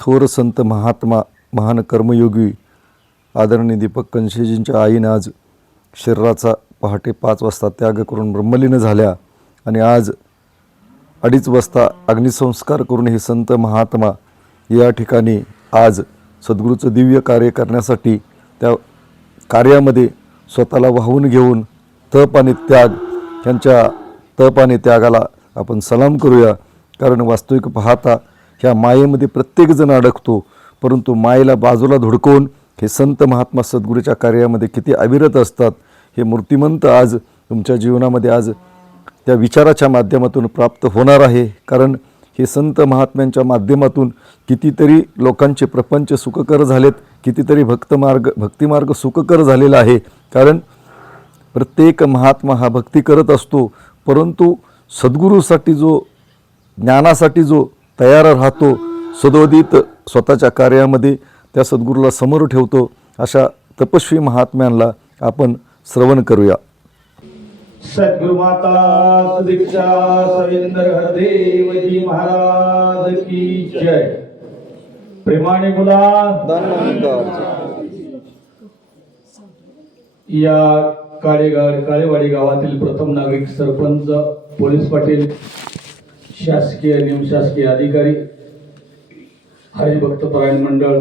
थोर संत महात्मा महान कर्मयोगी आदरणीय दीपक कनशेजींच्या आईने आज शरीराचा पहाटे 5 वाजता त्याग करून ब्रह्मलीन झाल्या आणि आज 2:30 वाजता अग्निसंस्कार करून हे संत महात्मा या ठिकाणी आज सद्गुरूचं दिव्य कार्य करण्यासाठी त्या कार्यामध्ये स्वतःला वाहून घेऊन तप आणि त्याग यांच्या तप आणि त्यागाला आपण सलाम करूया। कारण वास्तविक पाहता ह्या मायेमध्ये प्रत्येकजण अडकतो, परंतु मायेला बाजूला धुडकवून हे संत महात्मा सद्गुरूच्या कार्यामध्ये किती अविरत असतात हे मूर्तिमंत आज तुमच्या जीवनामध्ये आज त्या विचाराच्या माध्यमातून प्राप्त होणार आहे। कारण हे संत महात्म्यांच्या माध्यमातून कितीतरी लोकांचे प्रपंच सुखकर झालेत, कितीतरी भक्तिमार्ग सुखकर झालेला आहे। कारण प्रत्येक महात्मा हा भक्ती करत असतो, परंतु सद्गुरूसाठी जो ज्ञानासाठी जो तयार राहतो, सदोदित स्वतःच्या कार्यामध्ये त्या सद्गुरूला समोर ठेवतो, अशा तपस्वी महात्म्यांना आपण श्रवण करूया। सद्गुरु माता दीक्षा सविंदर हरदेव जी महाराज की जय। प्रेमाने बोला या काळेवाडी गावातील प्रथम नागरिक सरपंच, पोलीस पाटील, शासकीय निमशासकीय अधिकारी, हरिभक्त परायण मंडळ,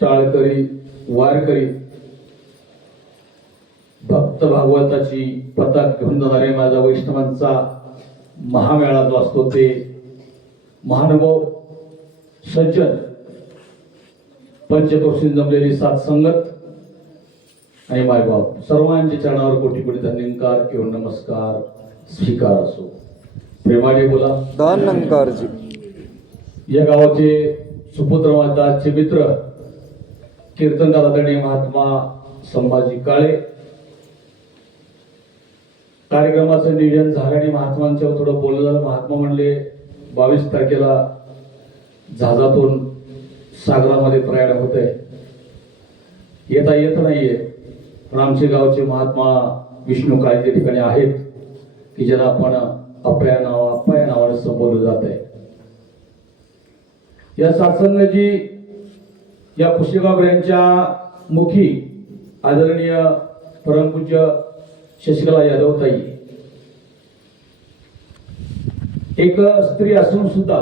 टाळकरी, वारकरी, भक्त भागवताची पताक घेऊन जाणारे माझा वैष्णवांचा महामेळा जो असतो ते महानुभाव, सज्जन, पंचकोशी जमलेली सात संगत आणि मायबाप सर्वांच्या चरणावर कोटी कोटी धन्यवाद किंवा नमस्कार स्वीकार असो। प्रेमाने बोला दानंकारजी। या गावाचे सुपुत्र माताचे मित्र कीर्तनकार आदरणीय महात्मा संभाजी काळे, कार्यक्रमाचं नियोजन झालं आणि महात्मांच्यावर थोडं बोललं झालं। महात्मा म्हणले 22 तारखेला जहाजातून सागरामध्ये प्रयाण होत आहे, येता येत नाहीये, पण आमचे गावचे महात्मा विष्णू काळे ठिकाणी आहेत की ज्याला आपण अप्पया नावाने संबोधलं जात आहे। या सत्संगाची या पुष्यगाव यांच्या मुखी आदरणीय परमपूज्य शशिकला यादवताई, एक स्त्री असून सुद्धा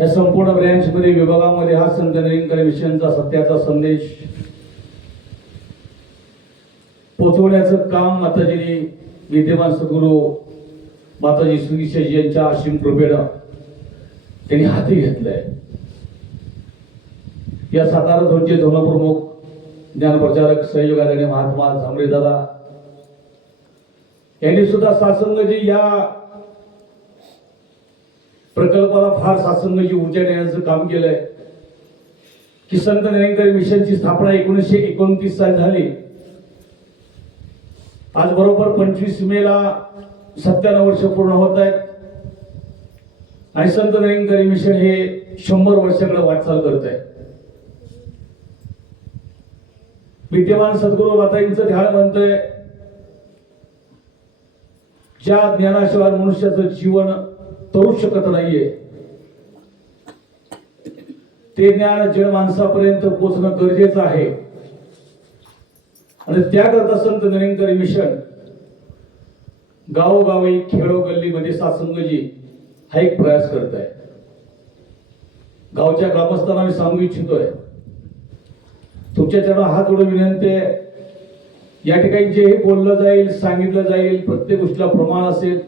या संपूर्ण ब्रँच मध्ये विभागामध्ये हा संत निरंकारी मिशनचा सत्याचा संदेश पोहोचवण्याचं काम माताजींनी विद्यमान सद्गुरू माताजी सुगीशाजी यांच्या असीम कृपेनं त्यांनी हाती घेतलंय। या सातारा झोनचे झोनप्रमुख ज्ञानप्रचारक सहयोग आदरणीय महात्मा झांबरे दादा यांनी सुद्धा सासंगजी या प्रकल्पाला फार सासंगजी ऊर्जा देण्याचं काम केलंय की संत निरंकारी मिशनची स्थापना 1929 साली झाली। आज बरोबर 25 मेला 97 वर्ष पूर्ण होत आहेत आणि संत निरंकारी मिशन हे 100 वर्षाकडे वाटचाल करत आहे। विद्यमान सद्गुरू माताजींचं ध्यान म्हणतंय, ज्या ज्ञानाशिवाय मनुष्याचं जीवन तरू शकत नाहीये ते ज्ञान जन माणसापर्यंत पोहोचणं गरजेचं आहे आणि त्याकरता संत निरंकारी मिशन गावोगावी खेडो गल्लीमध्ये सासंगजी हा एक प्रयास करत आहे। गावच्या ग्रामस्थांना मी सांगू इच्छितोय, तुमच्या चरणावर हात जोडून विनंती आहे, या ठिकाणी जे बोललं जाईल सांगितलं जाईल प्रत्येक गोष्टीला प्रमाण असेल।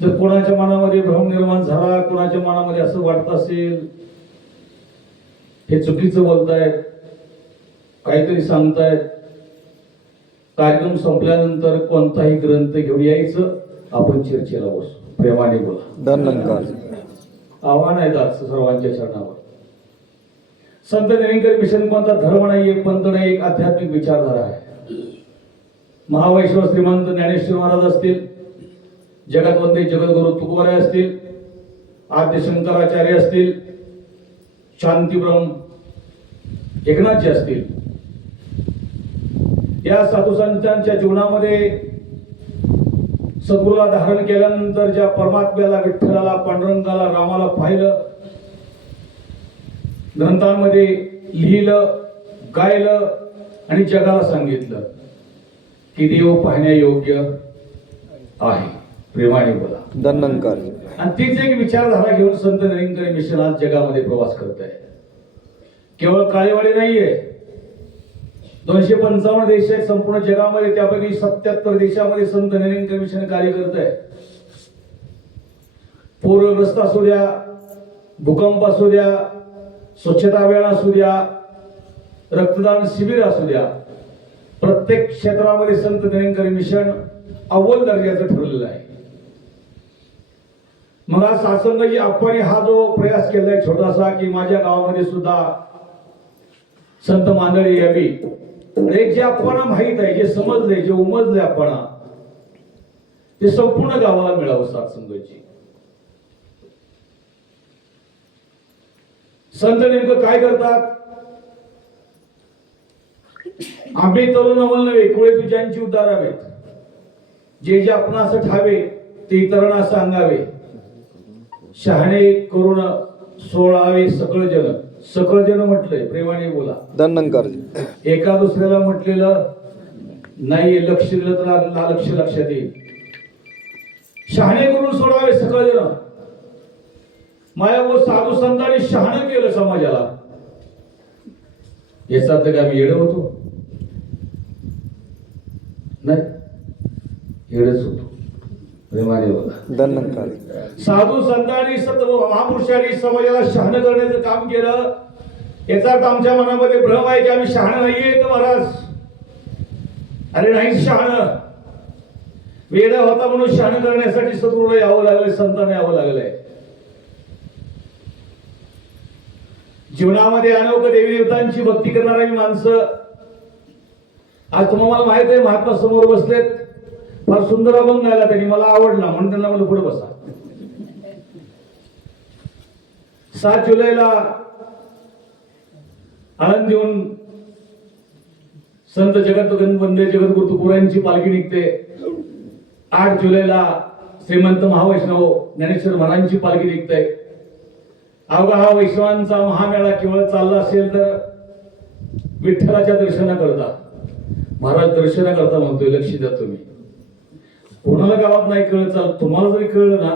जर कोणाच्या मनामध्ये भ्रम निर्माण झाला, कोणाच्या मनामध्ये असं वाटत असेल हे चुकीचं बोलतायत, काहीतरी सांगतायत, कार्यक्रम संपल्यानंतर कोणताही ग्रंथ घेऊन यायचं, आपण चर्चेला बसू। प्रेमाने बोला दानंकारजी। आव्हान आहे दास सर्वांच्या चरणावर। संत निरंकारी मिशन कोणता धर्म नाही, एक पंथ नाही, एक आध्यात्मिक विचारधारा आहे। महावैष्णव श्रीमंत ज्ञानेश्वर महाराज असतील, जगतवंदे जगद्गुरु तुकोबाराय असतील, आद्य शंकराचार्य असतील, शांतीब्रह्म एकनाथजी असतील, या साधू संतांच्या जीवनामध्ये सद्गुरूला धारण केल्यानंतर ज्या परमात्म्याला, विठ्ठलाला, पांडुरंगाला, रामाला पाहिलं, ग्रंथांमध्ये लिहिलं, गायलं आणि जगाला सांगितलं की देव पाहण्यायोग्य आहे. प्रेमाने बोला. दंडंकार. आणि तीच एक विचारधारा घेऊन संत निरंकारी मिशन आज जगामध्ये प्रवास करत आहे. केवळ काळेवाडी नाहीये, 255 देश आहेत संपूर्ण जगामध्ये, त्यापैकी 77 देशामध्ये संत निरंकारी मिशन कार्य करत आहे. पूरग्रस्त असू द्या, भूकंप असू द्या, स्वच्छता अभियान असू द्या, रक्तदान शिबिर असू द्या, प्रत्येक क्षेत्रामध्ये संत निरंकारी मिशन अव्वल दर्जाचं ठरलेलं आहे. मग आज सासंगाजी आप्पांनी हा जो प्रयास केलाय छोटासा, की माझ्या गावामध्ये सुद्धा संत मंडळी यावी, एक जे आपल्याला माहित आहे, जे समजले, जे उमजले आपल्याला, ते संपूर्ण गावाला मिळावं. सासंगाजी संत नेमकं काय करतात? आम्ही तरुण अमल नव्हे, कुळे तुझ्यांची उद्धारावेत, जे जे आपण असं ठावे ते इतरांना सांगावे, शहाणे करून सोळावे सकळ जन. सकळ जन म्हटलंय, प्रेमाने बोला. दंडंकार. एका दुसऱ्याला म्हटलेलं नाही, लक्ष दिलं तर लक्ष लक्षात येईल. शहाणे करून सोडावे सकळ जन. माया व साधू संतांनी शहाणं केलं समाजाला, याचा अर्थ का आम्ही येडे होतो? नाही, येडेच होतो. प्रेमाने बोला. दंडंकार. साधू संतांनी, सत महापुरुषांनी समाजाला शहाणं करण्याचं काम केलं. याचा अर्थ आमच्या मनामध्ये भ्रम आहे की आम्ही शहाणं नाहीये का महाराज? अरे नाही, शहाणं वेडा होता म्हणून शहाणं करण्यासाठी सद्गुरूला यावं लागलंय, संतांना यावं लागलंय. जीवनामध्ये अनोख देवी देवतांची भक्ती करणारी माणसं आज तुम्हाला माहित आहे, महात्मा समोर बसलेत, फार सुंदर अभंग गायला त्यांनी, मला आवडला म्हणून त्यांना म्हणलं पुढे बसा. 7 जुलैला आळंदीहून संत वंदे जगद्गुरु तुकोबांची पालखी निघते. 8 जुलैला श्रीमंत महावैष्णव ज्ञानेश्वर महाराजांची पालखी निघते. अवघा हा वैष्णवांचा महामेळा केवळ चालला असेल तर विठ्ठलाच्या दर्शनाकरता. महाराज दर्शनाकरता म्हणतोय, लक्ष द्या तुम्ही. कोणाला गावात नाही कळलं, चाल तुम्हाला जरी कळलं ना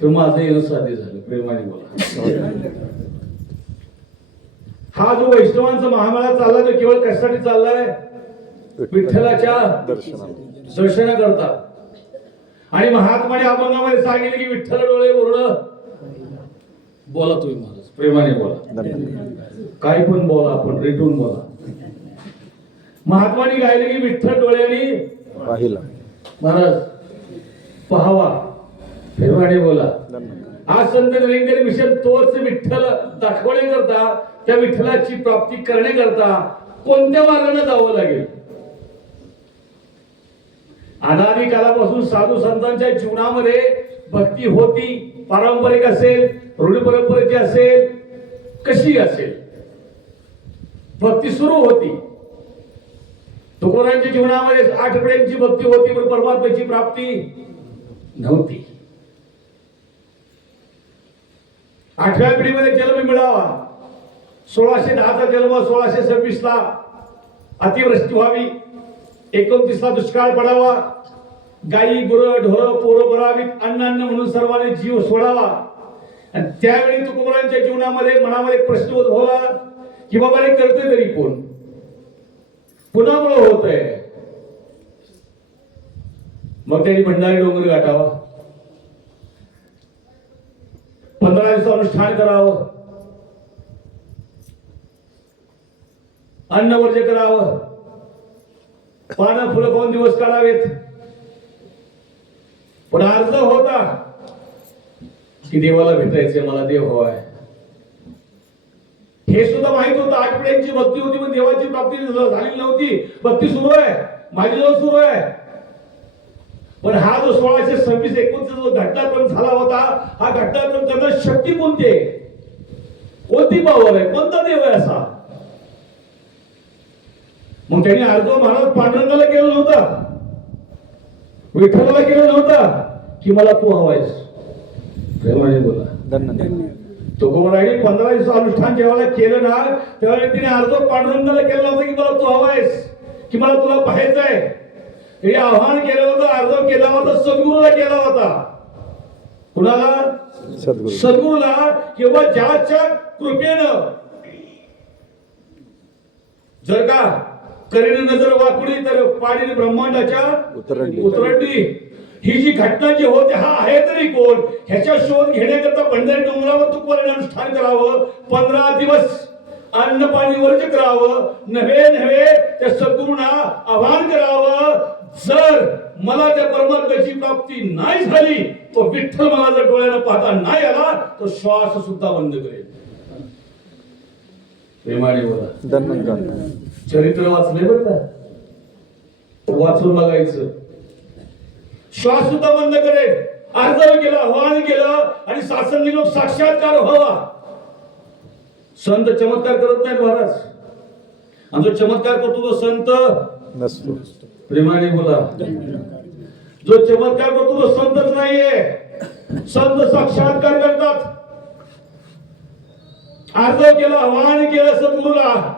तर माझं येणं साध्य झालं. प्रेमाने बोला. हा जो वैष्णवांचा महामेळा चालला तो केवळ कशासाठी चाललाय? विठ्ठलाच्या दर्शनाकरता. आणि महात्माने अभंगामध्ये सांगितले की विठ्ठल डोळे बोलणं. बोला तुम्ही महाराज, प्रेमाने बोला, काही पण बोला, आपण रेटून बोला. महात्माने गायले की विठ्ठल डोळ्यांनी पाहिला. महाराज पहावा. प्रेमाने बोला. आज संत निरंकारी मिशन तोच विठ्ठल दाखवण्याकरता, त्या विठ्ठलाची प्राप्ती करण्याकरता कोणत्या मार्गाने जावं लागेल? अनादी कालापासून साधू संतांच्या जीवनामध्ये भक्ती होती, पारंपरिक असेल, रूढी परंपरेची असेल, कशी असेल, भक्ती सुरू होती. तुकोबांच्या जीवनामध्ये आठवड्यांची भक्ती होती, पण परमात्म्याची प्राप्ती नव्हती. 8व्या पिढीमध्ये जन्म मिळावा. 1610चा जन्म, 1626 ला अतिवृष्टी व्हावी, 29 ला दुष्काळ पडावा, गायी गुरं ढोरं पोरं बरावीत, अन्न म्हणून सर्वांनी जीव सोडावा. आणि त्यावेळी तुकोबांच्या जीवनामध्ये मनामध्ये प्रश्न उद्भवला की बाबा हे करते तरी कोण? कुणामुळे होत आहे? मग त्यांनी भंडारी डोंगर गाठावा, 15 दिवस अनुष्ठान करावं, अन्न वर्ज करावं, पानं फुलं खाऊन दिवस काढावेत. पण अर्ज होता की देवाला भेटायचे, मला देव हवाय. हे सुद्धा माहित होतं. 8 पिढ्यांची भक्ती होती पण देवाची प्राप्ती झाली नव्हती. भक्ती सुरू आहे, माझी जवळ सुरू आहे. पण हा जो 1626-29 जो घटनाक्रम झाला होता, हा घटनाक्रम करण्याची शक्ती कोणती आहे? कोणती पावर आहे? कोणता देव आहे असा? मग त्यांनी अर्ज महाराज पांडुरंगाला केलं नव्हतं. विठ्ठलाला केलं नव्हतं की मला तू हवायस. प्रेमाने बोला. तुकोबारायांनी 15 दिवस अनुष्ठान जेव्हा केलं ना तेव्हा तिने अर्ध पांडुरंगाला केलं नव्हतं की मला तू हवायस, की मला तुला पाहायचंय. हे आव्हान केलं होतं, अर्ज केला होता सद्गुरूला केला होता. कुणाला? सद्गुरूला. किंवा ज्याच्या कृपेनं जर का करीन नजर वाकुडी तर पाडीने ब्रह्मांडाच्या उतरंडी. ही जी घटना जी होते हा आहे तरी कोण, ह्याच्या शोध घेण्याकरता बंधारी डोंगरावर तुकोबारायांनी अनुष्ठान करावं. 15 दिवस अन्न पाणी वर्ज करावं. नव्हे त्या सद्गुरूंना आव्हान करावं, जर मला त्या परमात्म्याची प्राप्ती नाही झाली तो विठ्ठल मला जर डोळ्यानं पाहता नाही आला तो श्वास सुद्धा बंद करेल. प्रेमाने बोला. चरित्र वाचले बरं का, वाचून बघायचं. श्वास सुद्धा बंद करेल. अर्ज केलं, आव्हान केलं आणि शासन लोक साक्षात्कार व्हावा. संत चमत्कार करत नाहीत महाराज, आणि जो चमत्कार करतो तो संत नसतो. प्रेमाने बोला. जो चमत्कार करतो तो संतच नाहीये. संत साक्षात्कार करतात. अर्ज केला, आव्हान केलं सद्गुरूला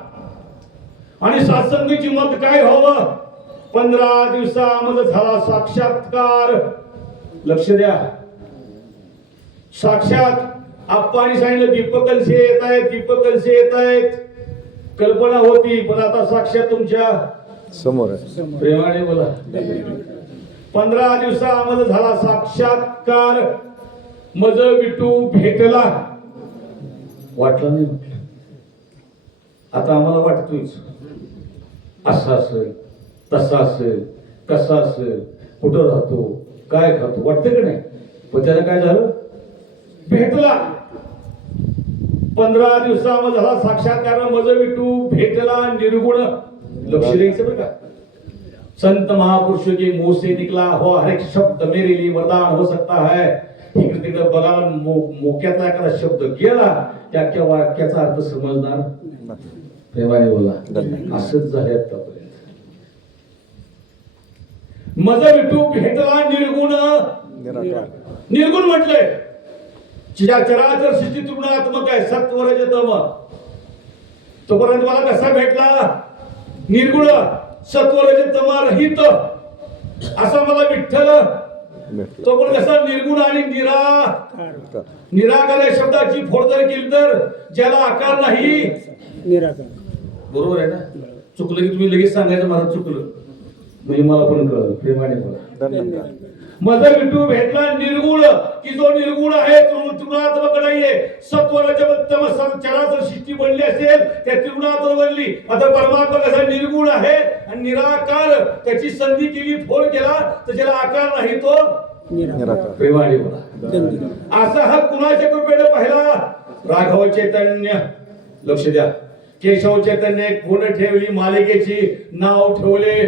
आणि सत्संगीची मत काय व्हावं. 15 दिवसामध्ये झाला साक्षात्कार. लक्ष द्या. साक्षात आप्पांनी सांगितलं दीपकलसे येत आहेत, दीपकलसे येत आहेत. कल्पना होती पण आता साक्षात तुमच्या समोर आहे. प्रेमाने बोला. 15 दिवसामध्ये झाला साक्षात्कार. मज विठू भेटला. वाटलं नाही म्हटलं. आता आम्हाला वाटतोच असं असेल, तसं असेल, कसं असेल, कुठं राहतो, काय खातो, वाटतं की नाही. पण त्याला काय झालं, भेटला. 15 दिवसामध्ये झाला साक्षात्कार. मज विठू भेटला निर्गुण. लक्ष द्यायचं बरं का. संत महापुरुष के मुंह से निकला हो हर एक शब्द मेरे लिए वरदान हो सकता है. इकडे तिकडे बघायला मोक्यातला एखादा शब्द गेला त्या अख्ख्या वाक्याचा अर्थ समजणार. प्रेमाने बोला. असंच झाले आतापर्यंत. मज विठू भेटला निर्गुण. निर्गुण म्हटलंय चराचर सृष्टी तृणात्मक आहे. सत्व रज तम. तोपर्यंत मला कसा भेटला, निर्गुण सत्व रज तम रहित असा मला विठ्ठल. तो पण कसा निर्गुण आणि निराकार या शब्दाची फोड जर केली तर ज्याला आकार नाही निराकार. बरोबर आहे ना. चुकलं की तुम्ही लगेच सांगायचं मला चुकलं, म्हणजे मला पण कळलं. प्रेमाने बोला. मजा विठू भेटला निर्गुण, की जो निर्गुण आहे त्रिगुणात्मक नाहीये. सत्व रजतम चराचर सृष्टी बनली असेल त्या त्रिगुणात्मक बनली. आता परमात्मा कसा निर्गुण आहे आणि निराकार. त्याची संधी केली, फोड केला तर ज्याला आकार नाही तो निराकार. प्रेमाने बोला. असा हा कुणाच्या कृपेने पाहिला. राघव चैतन्य. लक्ष द्या. केशव चैतन्य कोण ठेवली मालिकेची नाव ठेवले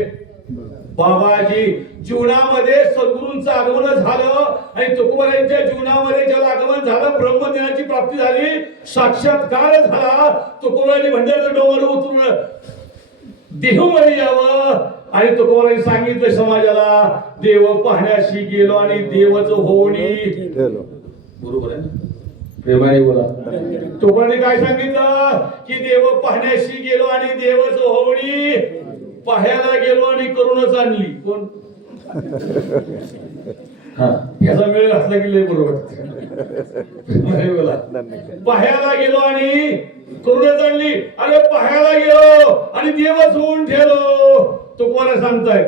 बाबाजी. जीवनामध्ये सद्गुरूंचं आगमन झालं आणि तुकोबारायांच्या जीवनामध्ये ज्याला आगमन झालं ब्रह्मज्ञानाची प्राप्ती झाली, साक्षात्कार झाला. तुकोबारायांनी भंडारचं डोंगर उतरून देहमध्ये यावं आणि तुकोबारायांनी सांगितलं समाजाला देव पाहण्याशी गेलो आणि देवच होणी. बरोबर आहे ना. प्रेमाने बोला. तुकोबारायांनी काय सांगितलं की देव पाहण्याशी गेलो आणि देवच होणी. पाहायला गेलो आणि करूनच आणली. कोण याचा मेळ घातला की लय बरोबर. पाहायला गेलो आणि करूनच आणली. अरे पाहायला गेलो आणि देवच होऊन ठेवलो. तो कोणा सांगताय.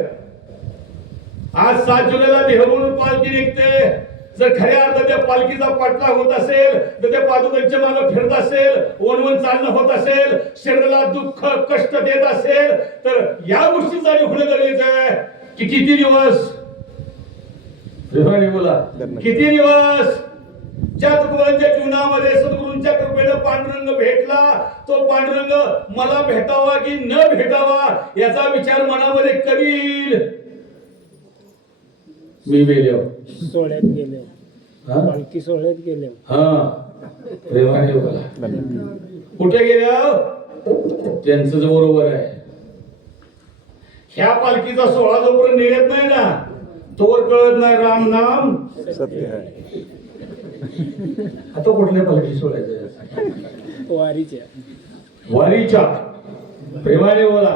आज 7 जुलैला देहून पालखी निघते. जर खऱ्या अर्थात त्या पालखीचा पाठलाग होत असेल तर त्या पादुकांच्या मागे फिरत असेल, ओणवण चालणं होत असेल, शरीराला दुःख कष्ट देत असेल तर या गोष्टीचं होणं गरजेचं आहे की किती दिवस. बोला. किती दिवस ज्या तुकोबारांच्या जीवनामध्ये सद्गुरूंच्या कृपेने पांडुरंग भेटला. तो पांडुरंग मला भेटावा की न भेटावा याचा विचार मनामध्ये करील. मी गेलो सोहळ्यात गेले, पालखी सोहळ्यात गेले. प्रेमाने बोला. कुठे गेल्या त्यांचं बरोबर आहे. ह्या पालखीचा सोहळा जोपर्यंत निघत नाही ना तोवर कळत नाही राम नाम सत्य आहे. आता कुठल्या पालखी सोडायचं वारीच्या वारीच्या प्रेमाने बोला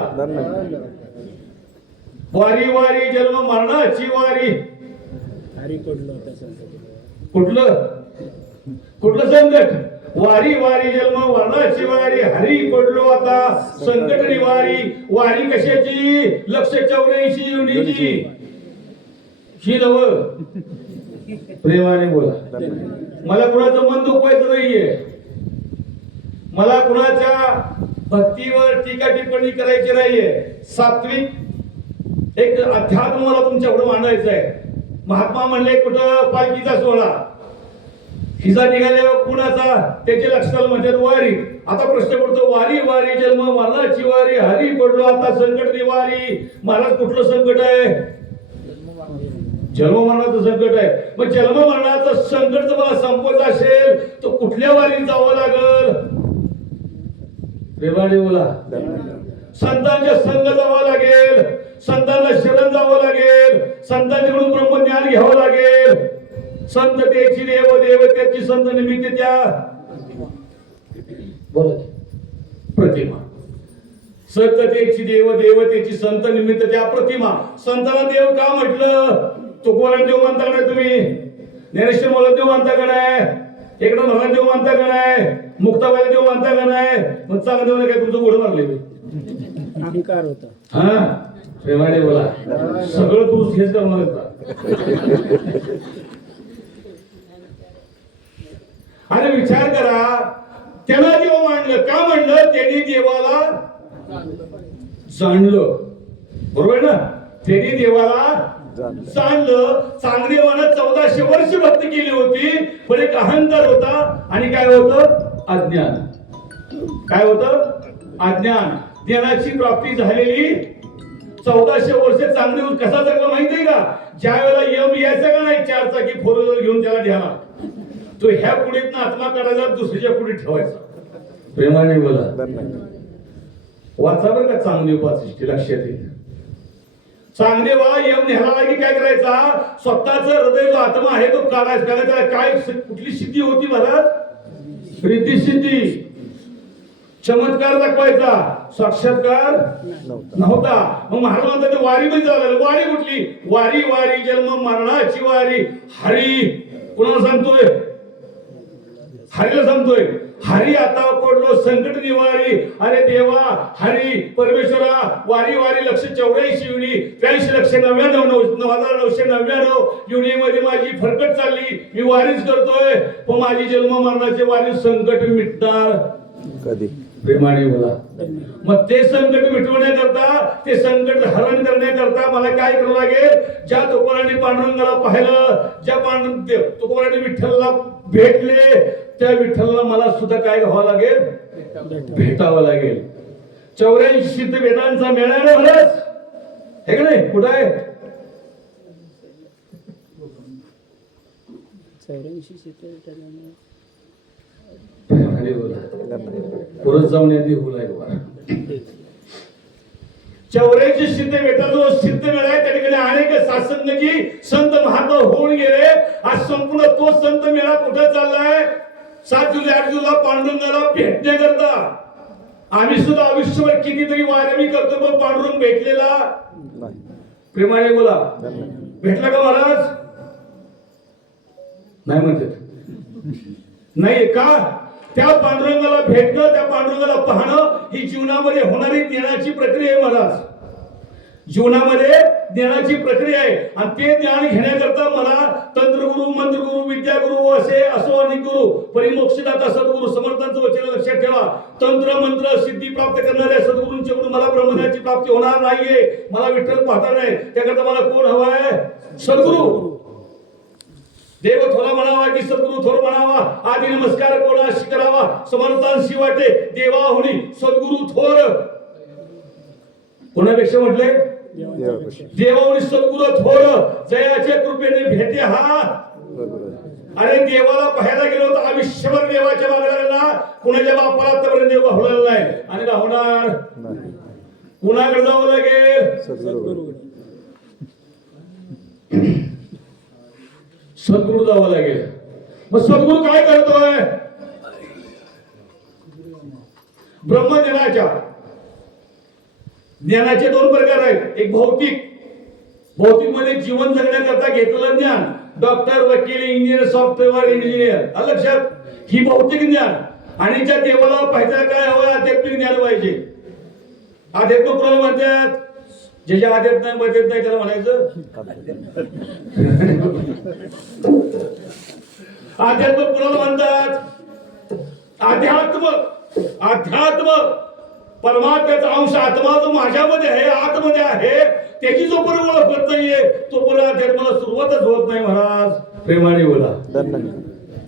वारी वारी जन्म मरणाची वारी हरी पडलो होता संत कुठलं कुठलं संकट वारी वारी जन्म मरणाची वारी हरी पडलो आता संकट निवारी वारी कशाची 184 युनिची ही नव प्रेमाने बोला मला कुणाचं मन दुखवायचं नाहीये मला कुणाच्या भक्तीवर टीका टिप्पणी करायची नाहीये सात्विक एक अध्यात्म मला तुमच्याकडे मांडायचं आहे महात्मा म्हणले कुठं पालखीचा सोहळा हिचा निघाल्यावर कुणाचा त्याचे लक्षात म्हणतात वारी आता प्रश्न पडतो वारी वारी जन्म मरणाची वारी हरी पडलो आता संकट निवारी महाराज कुठलं संकट आहे जन्म मरणाचं संकट आहे मग जन्म मरणाचं संकट जर मला संपवायचं असेल तर कुठल्या वारीत जावं लागल प्रेमाने बोला संतांच्या संग जावं लागेल संतांना शरण जावं लागेल संतांच्याकडून ब्रह्मज्ञान घ्यावं लागेल संत त्याची देव देवतेची संत निमित्त त्या बोला प्रतिमा संततेची देव देवतेची संत निमित्त त्या प्रतिमा संतांना देव का म्हटलं तुकोबाला देव मानता का नाही तुम्ही ज्ञानेश्वर मला देव मानता का नाही एकदा महाराज देव मानता का नाही मुक्ताबाई देव मानता का नाही मग चांगलं देव नाही काय तुमचं गोड मारले अहंकार होता हा प्रेमाने बोला सगळं तू हेच करणार का अरे विचार करा त्यांना देव मांडलं का मांडलं त्यांनी देवाला जाणलं बरोबर ना त्यांनी देवाला जाणलं चांगदेवानं 1400 वर्ष भक्ती केली होती पण एक अहंकार होता आणि काय होतं अज्ञान काय होतं अज्ञान ज्ञानाची प्राप्ती झालेली 1400 वर्ष चांगदेव कसा जगला माहितीये का ज्या वेळेला यम यायचा का नाही 4 चाकी 4 व्हीलर घेऊन त्याला ध्याना तो ह्या कुडीतनं आत्मा काढायचा दुसऱ्याच्या कुडीत ठेवायचा प्रेमाने बोला वाचा बरं का चांगदेव 65 लक्षात येईल चांगदेवा यम न्यायला की काय करायचा स्वतःच हृदय जो आत्मा आहे तो काढायचा काय कुठली सिद्धी होती महाराज रिद्धी सिद्धी चमत्कार दाखवायचा साक्षात्कार नव्हता मग महाराज म्हणतात वारी मध्ये जावं वारी कुठली वारी वारी जन्म मरणाची वारी हरी कुणाला सांगतोय हरीला सांगतोय हरी आता पडलो संकट निवारी अरे देवा हरी परमेश्वरा वारी वारी 184 युनी 83,99,999 युनीमध्ये माझी फरकट चालली मी वारीच करतोय पण माझी जन्म मरणाचे वारी संकट मिटणार कधी प्रेमाने बोला मग ते संकट मिटवण्याकरता ते संकट हरण करण्याकरता मला काय करावं लागेल ज्या तुकोबांनी पांडुरंगाला पाहिलं ज्या तुकोबांनी विठ्ठलला भेटले त्या विठ्ठलला मला सुद्धा काय घ्यावं लागेल भेटावं लागेल 84 सिद्ध वेदांचा मेळा ना महाराज हे का नाही कुठं आहे 84 सीटर परत जाऊन यादी होऊ लागेल 84 सिद्ध वेदा जो सिद्ध मेळा आहे त्या ठिकाणी अनेक सात्संगी संत महात्मा होऊन गेले आज संपूर्ण तो संत मेळा कुठे चाललाय 7 जुलै 8 जुलै पांडुरंगाला भेटण्याकरता आम्ही सुद्धा आयुष्यभर कितीतरी वाऱ्या मी करतो पण पांडुरंग भेटलेला प्रेमाने बोला भेटला का महाराज नाही म्हणतात नाही का त्या पांडुरंगाला भेटणं त्या पांडुरंगाला पाहणं ही जीवनामध्ये होणारी ज्ञानाची प्रक्रिया आहे महाराज जीवनामध्ये ज्ञानाची प्रक्रिया आहे आणि ते ज्ञान घेण्याकरता मला तंत्रगुरु मंत्रगुरु विद्यागुरु असे असो अनेक गुरु परिमोक्षदाता सद्गुरु समर्थांचं वचन लक्षात ठेवा तंत्र मंत्र सिद्धी प्राप्त करणाऱ्या सद्गुरूंच्याकडून मला ब्रह्मज्ञानाची प्राप्ती होणार नाहीये मला विठ्ठल पाहता नाही त्याकरता मला कोण हवाय सद्गुरु देव थोरा म्हणावा की सद्गुरु थोर म्हणावा आधी नमस्कार कोणाशी करावा समर्थांशी वाटे देवा होणी सद्गुरु थोर कोणापेक्षा म्हटले देवावणी सद्गुरु थोर जयाच्या कृपेने भेटे हा अरे देवाला पाहायला गेलो तर आयुष्यभर देवाच्या मागणाऱ्यांना कुणाच्या बापाला आतापर्यंत देव होणार नाही आणि का होणार कुणाकडे जावं लागेल सद्गुरू जावं लागेल. मग सद्गुरू काय करतोय? ब्रह्मज्ञानाच्या ज्ञानाचे दोन प्रकार आहेत. एक भौतिक मध्ये जीवन जगण्याकरता घेतलेलं ज्ञान, डॉक्टर, वकील, इंजिनियर, सॉफ्टवेअर इंजिनियर, लक्षात. ही भौतिक ज्ञान. आणि ज्या देवाला पाहिजे काय हवं, आध्यात्मिक ज्ञान पाहिजे. आध्यात्मिक कोणाला म्हणतात? ज्याच्या आध्यात्मिक म्हणतात नाही त्याला म्हणायचं अध्यात्म. कोणाला म्हणतात? अध्यात्म परमात्म्याचा अंश आत्मा जो माझ्यामध्ये आहे, आतमध्ये आहे, त्याची जो पर्यंत ओळख होत नाहीये तोपर्यंत अध्यात्माला सुरुवातच होत नाही. महाराज प्रेमाने बोला,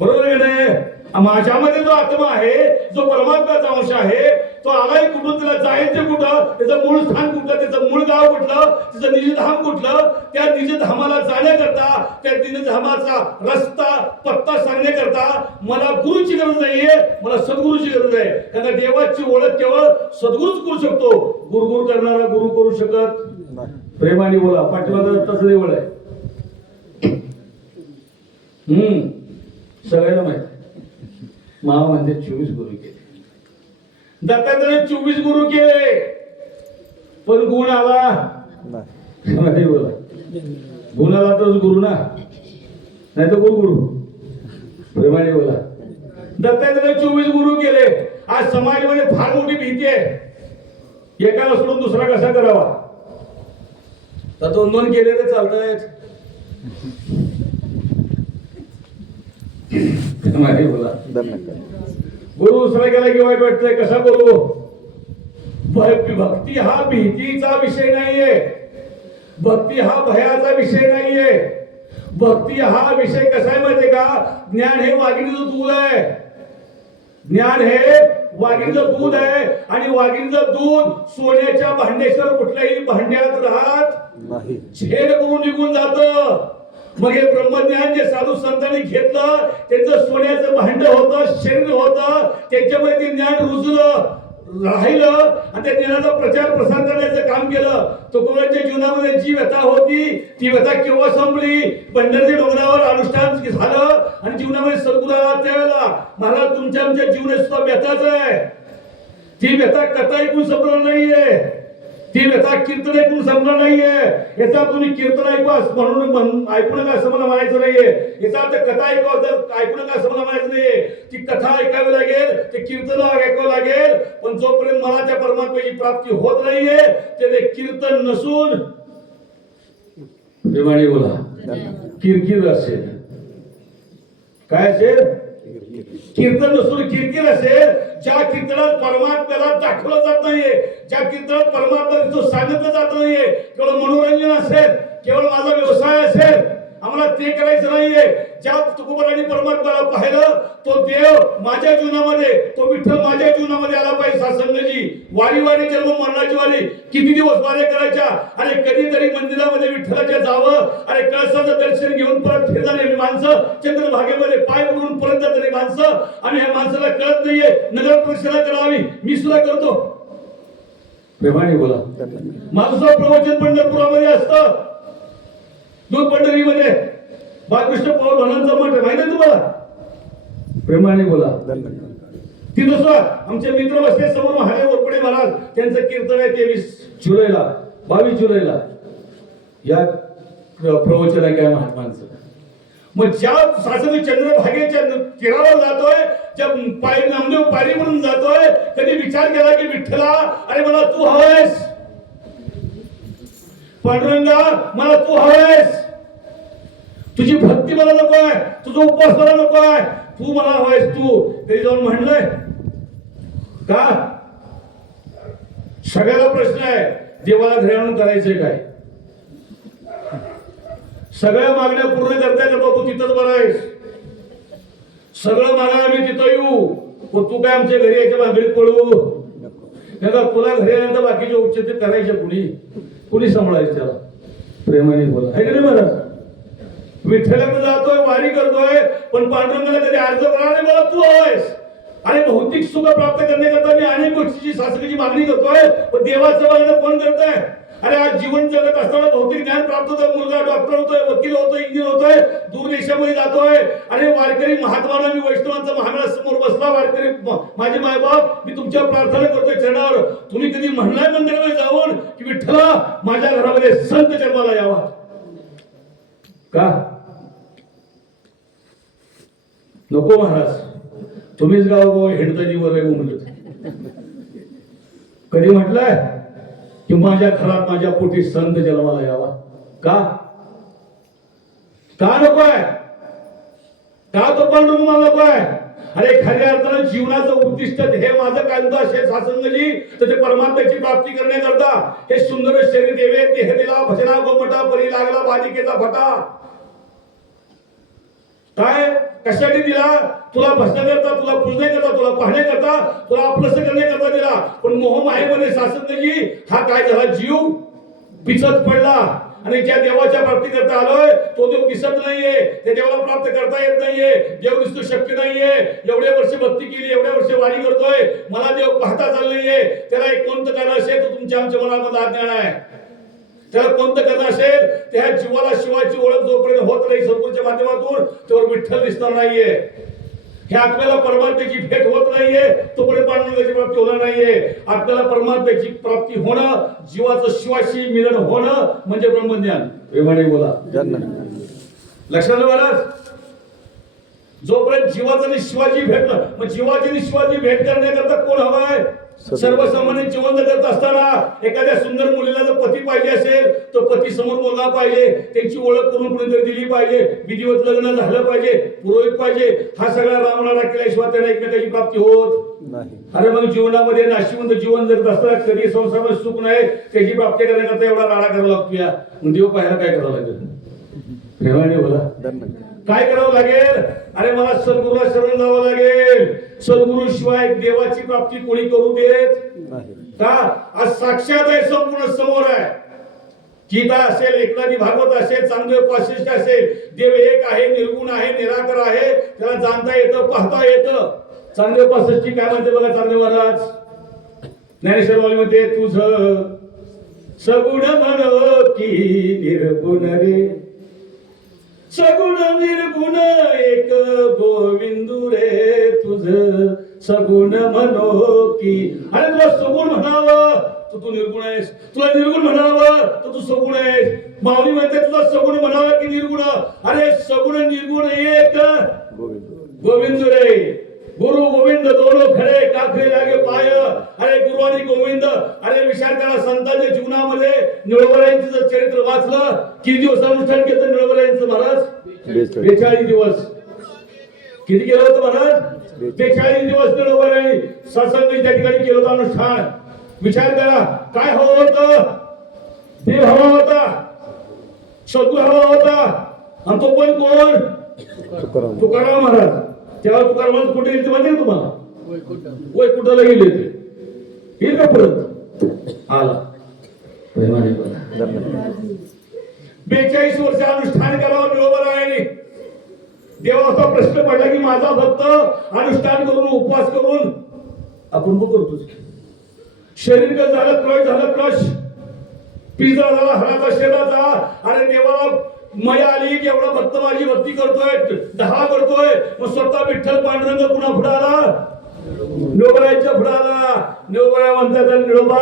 बरोबर आहे नाही? माझ्यामध्ये जो आत्मा आहे, जो परमात्म्याचा अंश आहे, तो आलाय कुठून, त्याला जायचं कुठं, त्याचं मूळ स्थान कुठलं, त्याचं मूळ गाव कुठलं, त्याचं निजधाम कुठलं, त्या निजधामाला जाण्याकरता, त्या निजधामाचा रस्ता पत्ता सांगण्याकरता मला गुरुची गरज नाहीये, मला सद्गुरूची गरज आहे. कारण देवाची ओळख केवळ सद्गुरूच करू शकतो. गुरगुर करणारा गुरु करू शकत. प्रेमाने बोला, पाठीमागं तसं देवळ आहे. सगळ्यांना माहिती. महामान्य 24 गुरु केले, दत्तात्रय 24 गुरु केले, पण गुण आला नाही. बोला, गुण आला तर गुरु ना, नाही तर गुरु. प्रेमाने बोला, दत्तात्रय 24 गुरु केले. आज समाजामध्ये फार मोठी भीती आहे, एकाला सोडून दुसरा कसा करावा. तर 2-2 केले तर चालतायत. बोला, गुरु दुसरा गेला की वाईट वाटतंय. कसा करू? भक्ती हा भीतीचा विषय नाहीये, भक्ती हा भयाचा विषय नाहीये. भक्ती हा विषय कसा आहे माहितीये का? ज्ञान हे वाघिणीचं दूध आहे. ज्ञान हे वाघिणीचं दूध आहे. आणि वाघिणीचं दूध सोन्याच्या भांड्याशिवाय कुठल्याही भांड्यात राहत नाही, छेद करून निघून जातं. मग हे ब्रह्मज्ञान जे साधू संतांनी घेतलं, त्यांचं सोन्याचं भांड होतं, शरीर होतं, त्याच्यामध्ये ते ज्ञान रुजलं, राहिलं आणि त्या ज्ञानाचा प्रचार प्रसार करण्याचं काम केलं. तुकोबांच्या जीवनामध्ये जी व्यथा होती, ती व्यथा केव्हा संपली? पंढरच्या डोंगरावर अनुष्ठान झालं आणि जीवनामध्ये सद्गुरू आला त्यावेळेला. महाराज तुमच्या आमच्या जीवनात सुद्धा व्यथाच आहे. ती व्यथा कथा ऐकून संपणार नाहीये, ती व्यथा कीर्तन ऐकून संपणार नाहीये. याचा तुम्ही कीर्तन ऐकू म्हणून ऐकू नका असं मला म्हणायचं नाहीये. याचा अर्थ कथा ऐकू नका असं मला म्हणायचं नाहीये. ती कथा ऐकावी लागेल, ते कीर्तन ऐकावं लागेल. पण जोपर्यंत मला त्या परमात्म्याची प्राप्ती होत नाहीये, ते कीर्तन नसून प्रेमाने बोला किरकिर असेल. काय असेल? कीर्तन नसून किरकिर असेल. ज्या कीर्तनात परमात्म्याला दाखवलं जात नाहीये, ज्या कीर्तनात परमात्मा सांगितलं जात नाहीये, केवळ मनोरंजन असेल, केवळ माझा व्यवसाय असेल, आम्हाला ते करायचं नाहीये. ज्या तुकोबांनी परमात्म्याला पाहिलं, तो देव माझ्या जीवनामध्ये, तो विठ्ठल माझ्या जीवनामध्ये आला पाहिजे. सासंगजी वारी वारी जन्म मरणाची वारी, किती दिवस वाऱ्या करायच्या आणि कधीतरी मंदिरामध्ये विठ्ठलाच्या जावं आणि कळसाचं दर्शन घेऊन परत फिरणारी माणसं, चंद्रभागेमध्ये पाय पडून परत जाणारी माणसं. आणि ह्या माणसाला कळत नाहीये नगर परिषदा करावी. मी सुद्धा करतो. प्रेमाने बोला, माझं प्रवचन पंढरपुरामध्ये असतं, दूध पंढरीमध्ये बाळकृष्ण पवार भानांचा मठ माहिती आहे तुम्हाला? प्रेमाने बोला. तिथं सुद्धा आमचे मित्र बसले समोर, महादेव वरपडे महाराज, त्यांचं कीर्तन आहे 22 जुलैला या प्रवचन आहे काय महात्मांचं. मग ज्या शासन चंद्रभागेच्या तीरावर जातोय, ज्या नामदेव पायरी म्हणून जातोय, कधी विचार केला की विठ्ठला, अरे मला तू हवयस, पांडुरंगा मला तू हवयस, तुझी भक्ती मला नको आहे, तुझा उपवास मला नको आहे, तू मला हवयस. तू कधी जाऊन म्हणलंय का? सगळ्याला प्रश्न आहे, देवाला घरी आणून करायचंय काय? सगळ्या मागण्या पूर्ण करता येतात, तू तिथंच बरं आहेस. सगळं मागायला मी तिथं येऊ, पण तू काय आमच्या घरी याच्या भांगडीत पडू नका. तुला घरी आल्यानंतर बाकीचे उपचार करायचे कुणी सांभाळायचं त्याला? प्रेमाने बोला, आहे का नाही महाराज? विठ्ठलाकडे जातोय, वारी करतोय, पण पांडुरंगाला कधी अर्ज करा नाही मला तू हवयस. आणि भौतिक सुख प्राप्त करण्याकरता मी अनेक गोष्टीची शासनाची मागणी करतोय, पण देवाचं मागणं कोण करतंय? अरे आज जीवन जगत असताना भौतिक ज्ञान प्राप्त होतं, मुलगा डॉक्टर होतोय, वकील होतोय, इंजिनियर होतोय, दूर देशामध्ये जातोय. अरे वारकरी महात्माना मी वैष्णवांचा महामेळासमोर बसला, वारकरी माझे मायबाप मी तुमच्यावर प्रार्थना करतोय चरणावर. तुम्ही कधी म्हणलाय मंदिरामध्ये जाऊन की विठ्ठला माझ्या घरामध्ये संत जन्माला यावा का? नको महाराज, तुम्हीच गाव हिंडताजीवर म्हणत. कधी म्हटलंय की माझ्या घरात माझ्या पोटी संत जन्माला यावा का? का नकोय? का तो पांडुरंग मला नकोय? अरे खऱ्या अर्थानं जीवनाचं उद्दिष्ट हे माझं काय होतं असे सासंगजी तर ते परमात्म्याची प्राप्ती करण्याकरता हे सुंदर शरीर देवे देह दिला भजना गोमटा परी लागला बालिकेचा फटा. काय कशासाठी दिला? तुला भजण्याकरता, तुला पूजण्याकरता, तुला पाहण्याकरता, तुला आपलंसं करण्याकरता दिला. पण मोह मायेमध्ये सासंगजी हा काय झाला, जीव पिचत पडला आणि ज्या देवाच्या प्राप्ती करता आलोय तो देव दिसत नाहीये, त्या देवाला प्राप्त करता येत नाहीये, देव दिसतो शक्य नाहीये. एवढे वर्ष भक्ती केली, एवढे वर्ष वारी करतोय, मला देव पाहता चाललं नाहीये. त्याला एक कोणतं कारण असेल तर तुमच्या आमच्या मनामध्ये अज्ञान आहे. त्याला कोणतं करणं असेल त्या जीवाला शिवाची ओळख जोपर्यंत होत नाही सद्गुरूच्या माध्यमातून तोवर विठ्ठल दिसणार नाहीये. हे आपल्याला परमात्म्याची भेट होत नाहीये तोपर्यंत पांडुरंगाची प्राप्ती होणार नाहीये. आपल्याला परमात्म्याची प्राप्ती होणं, जीवाचं शिवाशी मिलन होणं म्हणजे ब्रह्मज्ञान. प्रेमाने बोला, लक्षात महाराज. जोपर्यंत जीवाचं आणि शिवाची भेट, मग जीवाची आणि शिवाची भेट करण्याकरता कोण हवाय? सर्वसामान्य जीवन जगत असताना एखाद्या सुंदर मुलीला जर पती पाहिजे असेल तर पती समोर मुलगा पाहिजे, त्यांची ओळख करून कुणीतरी दिली पाहिजे, विधिवत लग्न झालं पाहिजे, पुरोहित पाहिजे. हा सगळा रामराडा केल्याशिवाय त्यांना एकमेकाची प्राप्ती होत नाही. अरे मग जीवनामध्ये नाशिवंत जीवन जगत असताना कधी संसारामध्ये सुख नाही, त्याची प्राप्ती करण्याकरता एवढा राडा करावा लागतो. या मग देव पाहायला काय करावं लागेल? प्रेमाने बोला, काय करावं लागेल? अरे मला सद्गुरूला शरण जावं लागेल. सद्गुरू शिवाय देवाची प्राप्ती कोणी करू देत का? आज साक्षात आहे, संपूर्ण समोर आहे. गीता असेल, एकनाथी भागवत असेल, चांगदेव पाशिष्ट असेल, देव एक आहे, निर्गुण आहे, निराकार आहे, त्याला जाणता येतं, पाहता येतं. चांगदेव पाशिष्टी काय म्हणते बघा चांगदेव महाराज ज्ञानेश्वर मध्ये, तुझं सगुण म्हण की निर्गुण रे, सगुण निर्गुण एक गोविंदू रे, तुझ सगुण म्हणो की. अरे तुला सगुण म्हणावं तर तू निर्गुण आहेस, तुला निर्गुण म्हणावं तर तू सगुण आहेस. माऊली म्हणते तुला सगुण म्हणावं की निर्गुण. अरे सगुण निर्गुण एक गोविंदू रे. गुरु गोविंद दोनो खरे काखे लागे पाय. अरे गुरु आणि गोविंद. अरे विचार करा, संतांच्या जीवनामध्ये निळवरायांचं जर चरित्र वाचलं, किती दिवस अनुष्ठान केलं निळवरायांचं महाराज? 42 दिवस. किती केलं होतं महाराज? 42 दिवस निळवरायांनी सत्संग त्या ठिकाणी केलं होतं अनुष्ठान. विचार करा, काय हवं होतं? देव हवा होता, सद्गुरू हवा होता, आणि तो पण कोण? तुकाराम महाराज. तेव्हा तुकाराम कुठे गेले माहिती ना तुम्हाला? वैकुंठाला गेले ते. येईल का परत? आला. 42 वर्ष अनुष्ठान करावं निळवरायांनी. देवाचा प्रश्न पडला की माझा भक्त अनुष्ठान करून उपवास करून आपण करतो. शरीर झालं क्रश, झालं क्रश, पिझा झाला हराचा शरीराचा. अरे देवाला मया आली की एवढा भक्त माझी भक्ती करतोय, 10 करतोय, मग स्वतः विठ्ठल पांडुरंग पुन्हा पुढे आला, निळवरायांच्या पुढे आला. निळवराया म्हणतात, निळोबा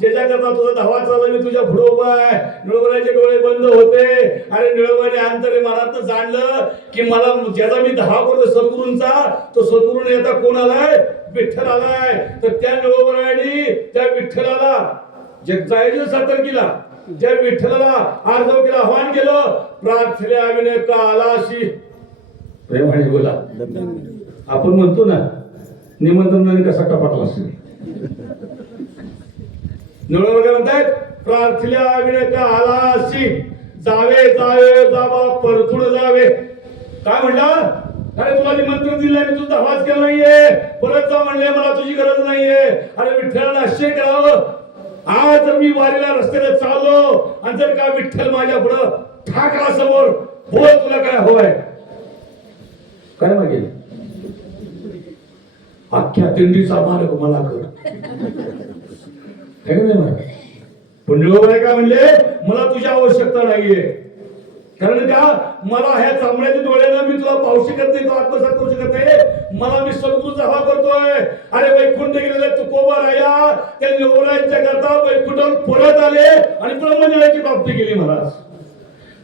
ज्याच्याकरता तुझा 10 चालला मी तुझ्या पुढे उभा आहे. निळवरायांचे डोळे बंद होते. अरे निळवराने अंतरे मनात जाणलं की मला ज्याचा मी 10 करतो सद्गुरूंचा, तो सद्गुरूने आता कोण आलाय? विठ्ठल आलाय. तर त्या निळवरायांनी त्या विठ्ठलाला जे जायचं सातर केला, ज्या विठ्ठलाला आर्जव केला, आव्हान केलं, प्रार्थल्या विनय कालाशी. प्रेमाने बोला. आपण म्हणतो ना निमंत्रणाने कसा टपाटला असेल. निळवरे म्हणतात प्रार्थल्या विनय कालाशी, जावे जावे जावा परतुड जावे. काय म्हणला? अरे तुला निमंत्रण दिलं, मी तुझा आवाज केला नाहीये, परत जा म्हणले, मला तुझी गरज नाहीये. अरे विठ्ठलाला आश्चर्य करावं, आज जर मी वारीला रस्त्याने चाललो आणि जर का विठ्ठल माझ्या पुढं ठाकरा समोर, बोल तुला काय हवंय? काय मागेल? अख्ख्या दिंडीचा मालक मला कर. पण निळोबाई काय म्हणले, मला तुझी आवश्यकता नाहीये, कारण का मला ह्या चांबड्याच्या डोळ्यानं मी तुला पाहू शकत नाही, तो आत्मसात करू शकत नाही, मला मी सद्गुरूचा हवा करतोय. अरे वैकुंठ गेलेले तुकोबा राया त्या निळोबाईच्या करता वैकुंठावर परत आले आणि ब्रह्मज्ञानाची प्राप्ती केली महाराज.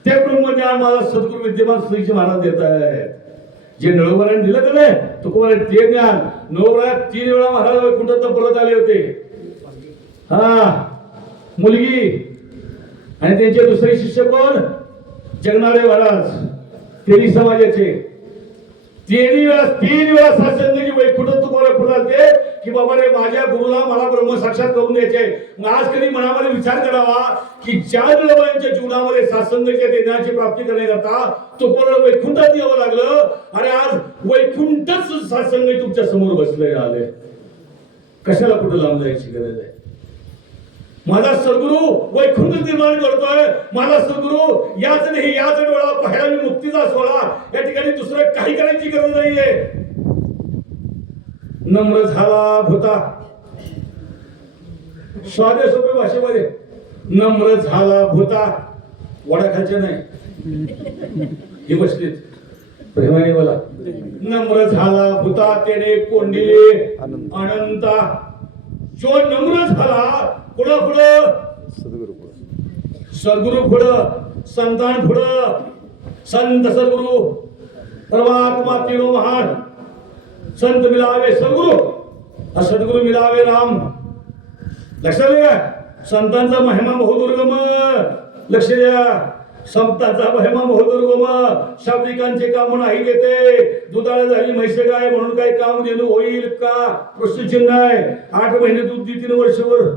ते ब्रह्मज्ञान मला सद्गुरू विद्यमान श्रीजी महाराज देत आहेत. जे निळोबाईने दिलं का नाही तुकोबाने ते ज्ञान, निळोबाई 3 वेळा महाराज वैकुंठात परत आले होते. हा मुलगी आणि त्यांचे दुसरे शिष्य कोण, जगनाडे महाराज, तेरी समाजाचे. 3 वेळा सासंगी वैकुंठात तुकोबा पुरते की बाबा रे माझ्या गुरुला मला ब्रह्म साक्षात करून द्यायचे. मग आज कधी मनामध्ये विचार करावा की ज्या निळोबाईंच्या जीवनामध्ये सासंगाच्या ज्ञानाची प्राप्ती करण्याकरता तुकोबाला वैकुंठात यावं लागलं. अरे आज वैकुंठच सासंगी तुमच्या समोर बसले आले, कशाला कुठं लांब जायची गरज आहे. माझा सद्गुरू वैकुंठ निर्माण करतोय, माझा सद्गुरू याच नाही याच डोळा पाहायला मी मुक्तीचा सोहळा, या ठिकाणी दुसरं काही करायची गरज नाहीये. नम्र झाला भूता, साध्या सोप्या भाषेमध्ये नम्र झाला भूता, वडाखालच्या नाही हे बसलीत प्रेमाने बोला. नम्र झाला भूता तेने कोंडिले अनंता. जो नम्र झाला पुढं पुढं सद्गुरु पुढं, संतान पुढं, संत सद्गुरु परमात्मा तीनो महान. संत मिळावे सद्गुरु, सद्गुरु मिळावे राम. लक्षात द्या, संतांचा महिमा बहुदुर्गम. लक्ष द्या, संतांचा महिमा बहुदुर्गम. शाब्दिकांचे काम नाही घेते. दुधाळ झाली म्हैस गाय म्हणून काही काम देणं होईल का, प्रश्नचिन्ह आहे. 8 महिने दूध देतील, वर्षभर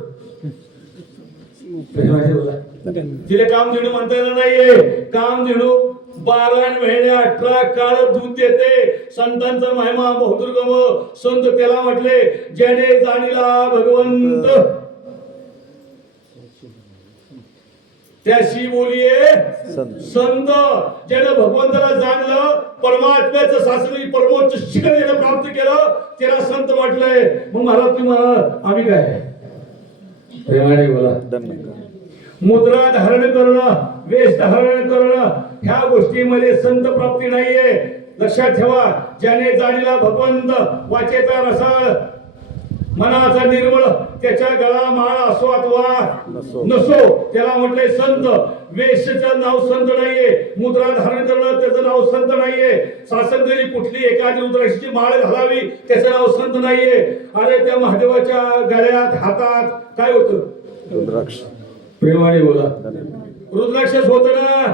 तिला काम देणं म्हणता येणार नाहीये. काम देणं 12 महिने 18 काळ दूध देते. संतांचा महिमा बहुदुर्गम. संत त्याला म्हटले ज्याने जाणीला भगवंत त्याशी बोलिये संत. ज्याने भगवंताला जाणलं, परमात्म्याचं शास्त्री परमोच्च शिखर ज्याने प्राप्त केलं त्याला संत म्हटलंय. मग महाराज तुम्हाला आम्ही काय प्रेमाने बोला. मुद्रा धारण करणं, वेश धारण करणं, ह्या गोष्टीमध्ये संत प्राप्ती नाहीये. लक्षात ठेवा, ज्याने जाणीला भगवंत, वाचेचा रसाळ, मनाचा निर्मळ, त्याच्या गळा माळ असो अथवा नसो त्याला म्हटले संत. वेशचं नाव संत नाहीये, मुद्रा धारण करणं त्याचं नाव संत नाहीये, सासंगाची कुठली एखादी रुद्राक्षाची माळ घालावी त्याचं नाव संत नाहीये. अरे त्या महादेवाच्या गळ्यात हातात काय होतं, रुद्राक्ष. प्रेमाने बोला. रुद्राक्षच होत ना,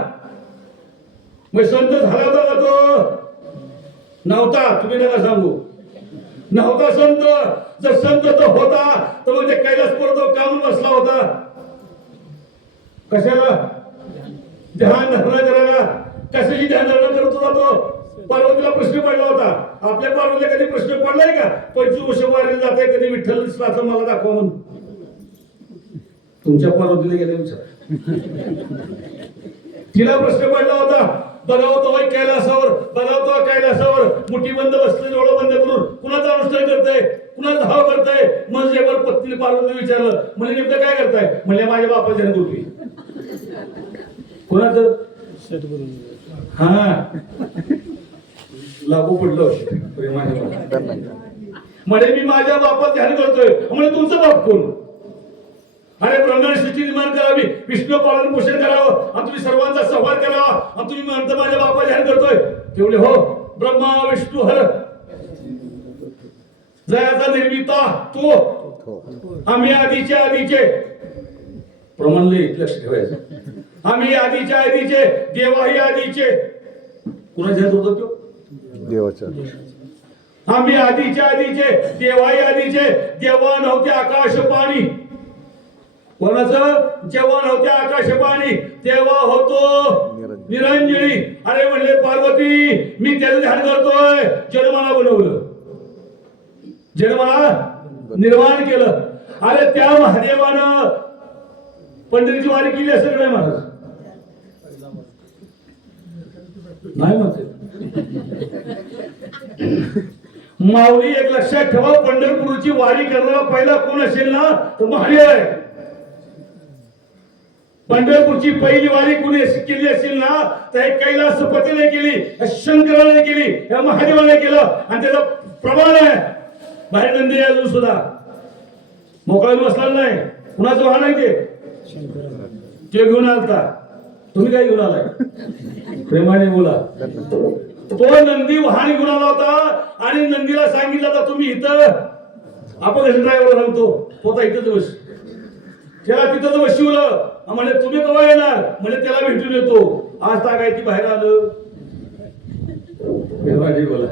मग संत झाला होता का तो? नव्हता. तुम्ही नका सांगू, नव्हता संत. जर संत तो होता तर मग ते कैलासपुरात काम बसला होता. कशाला ध्यान धारणा करायला? कशाची ध्यान धारणा करत होता तो? पार्वतीला प्रश्न पडला होता. आपल्या पार्वतीला कधी प्रश्न पडलाय का 25 वर्ष वारीला जाते कधी विठ्ठल स्वाचं मला दाखवा म्हणून? तुमच्या पार्वतीला गेले विचार. तिला प्रश्न पडला होता, बघावतो बाई कैलासावर, बघावतो कैलासावर मुठी बंद बसले, डोळं बंद करून कुणाचा अनुष्ठान करताय, कुणाचा धाव करताय. म्हणजे पत्नी पार्वती विचारलं, म्हणजे नेमकं काय करताय? म्हणजे माझ्या बापाच्या गोष्टी. कुणाचं? सद्गुरू. हा लागू पडलं म्हणजे मी माझ्या बापात ध्यान करतोय. म्हणजे तुमचं बाप कोण? अरे ब्रह्मांड सृष्टी निर्माण करावी, विष्णू पालन पोषण करावं, आणि तुम्ही सर्वांचा संवाद करावा, आणि तुम्ही म्हणता माझ्या बापा ध्यान करतोय. तेवढे हो, ब्रह्मा विष्णू हर जयाचा निर्मिता तो, आम्ही आधीच्या आधीचे. प्रमाणले लक्ष ठेवायचं. आम्ही आधीच्या आधीचे, देवाही आधीचे. कुणाच्या ध्यान होतो तो? देवाच्या. आम्ही आधीच्या आधीचे, देवाही आधीचे. देवा नव्हते आकाश पाणी. कोणाचं? जेव्हा नव्हत्या आकाश पाणी तेव्हा होतो निरंजनी. अरे म्हणले पार्वती मी त्याचं ध्यान करतोय, जन्माला बनवलं, जन्माला निर्माण केलं. अरे त्या महादेवानं पंढरीची वारी केली असेल नाही महाराज? नाही म्हणते माऊली. एक लक्षात ठेवा, पंढरपूरची वारी करणारा पहिला कोण असेल ना तर महादेव आहे. पंढरपूरची पहिली वारी कुणी केली असेल ना तर हे कैलासपतीने केली, शंकराने केली, या महादेवाने केलं आणि त्याचा प्रमाण आहे. बाहेर नंदी आहे अजून सुद्धा मोकळा बसला नाही. कुणाचं वाहन आहे ते घेऊन आलता. तुम्ही काय घेऊन आलाय? प्रेमाने बोला. तो नंदी वाहन घेऊन आला होता आणि नंदीला सांगितलं होतं तुम्ही इथं आपण ड्रायव्हर सांगतो होता इथंच बस. त्याला तिथंच बसवलं. म्हणजे तुम्ही केव्हा येणार? म्हणजे त्याला भेटून येतो. आज काय ती बाहेर आलं. प्रेमाने बोला.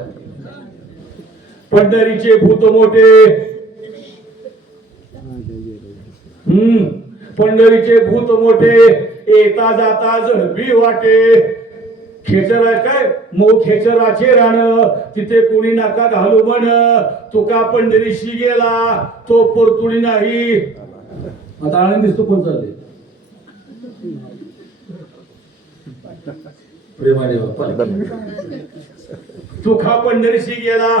पंढरीचे भूत मोठे, पंढरीचे भूत मोठे, येता जाता झडपी वाटे. खेचर काय मऊ खेचराचे रान, तिथे कोणी नाका घालू म्हण. तुका पंढरीशी गेला तो परतुडी नाही. आता आनंद दिसतो कोण चालले? प्रेमाने तुका पंढरीशी गेला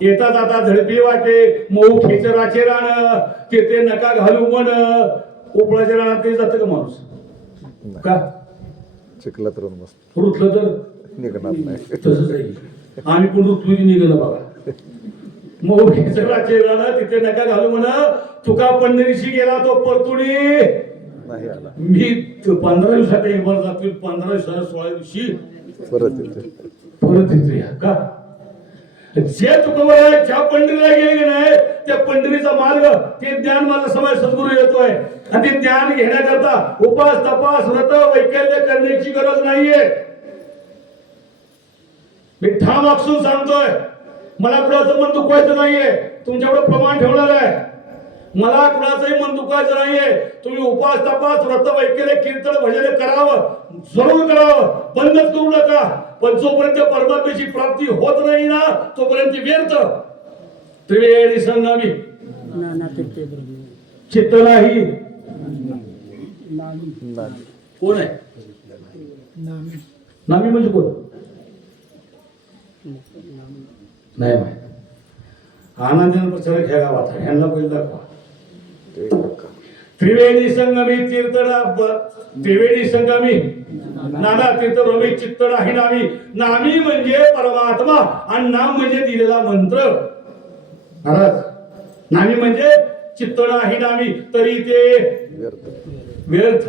येता जाता झडपी वाटे, मऊ खेचराचे रान, तिथे नका घालू म्हण. उपळाच्या रानात ते जातं का माणूस? का चिखलात राहून बस रुतलं तर निघणार नाही. तसंच आहे. आम्ही पण रुतली निघलं बघा. मऊ खेचराचे रान तिथे नका घालू म्हण. तुका पंढरीशी गेला तो परतुडी नाही आला. मी 15 दिवसात एक बार जातो. 15 दिवसात 16 दिवशी परत येते. परत येतो. का जे तुकोबा ज्या पंढरीला गेले नाही त्या पंढरीचा मार्ग ते ज्ञान माझा समय सद्गुरू येतोय. आणि ते ज्ञान घेण्याकरता उपास तपास व्रत वैकल्य करण्याची गरज नाहीये. मी ठाम आखसून सांगतोय मला कुणाचं मन दुखवायचं नाहीये. तुमच्याकडे प्रमाण ठेवणार आहे. मला कुणाचंही मन दुखायचं नाहीये. तुम्ही उपास तपास व्रत वैकल्य कीर्तन भजन करावं, जरूर करावं, बंदच करू नका. पण जोपर्यंत परमात्म्याची प्राप्ती होत नाही ना तोपर्यंत व्यर्थ. त्रिवेणी संगमी चित्त नाही. कोण आहे नामी? म्हणजे कोण? नाही माहिती. आनंदाने प्रचार घ्या गावात. ह्यांना पहिले दाखवा. त्रिवेणी संगमी तीर्थडा त्रिवेणी संगमी नाना तीर्थ रवी चित्त नाही नामी. नामी म्हणजे परमात्मा आणि नाम म्हणजे दिलेला मंत्र. महाराज नामी म्हणजे चित्त नाही नामी तरी ते व्यर्थ.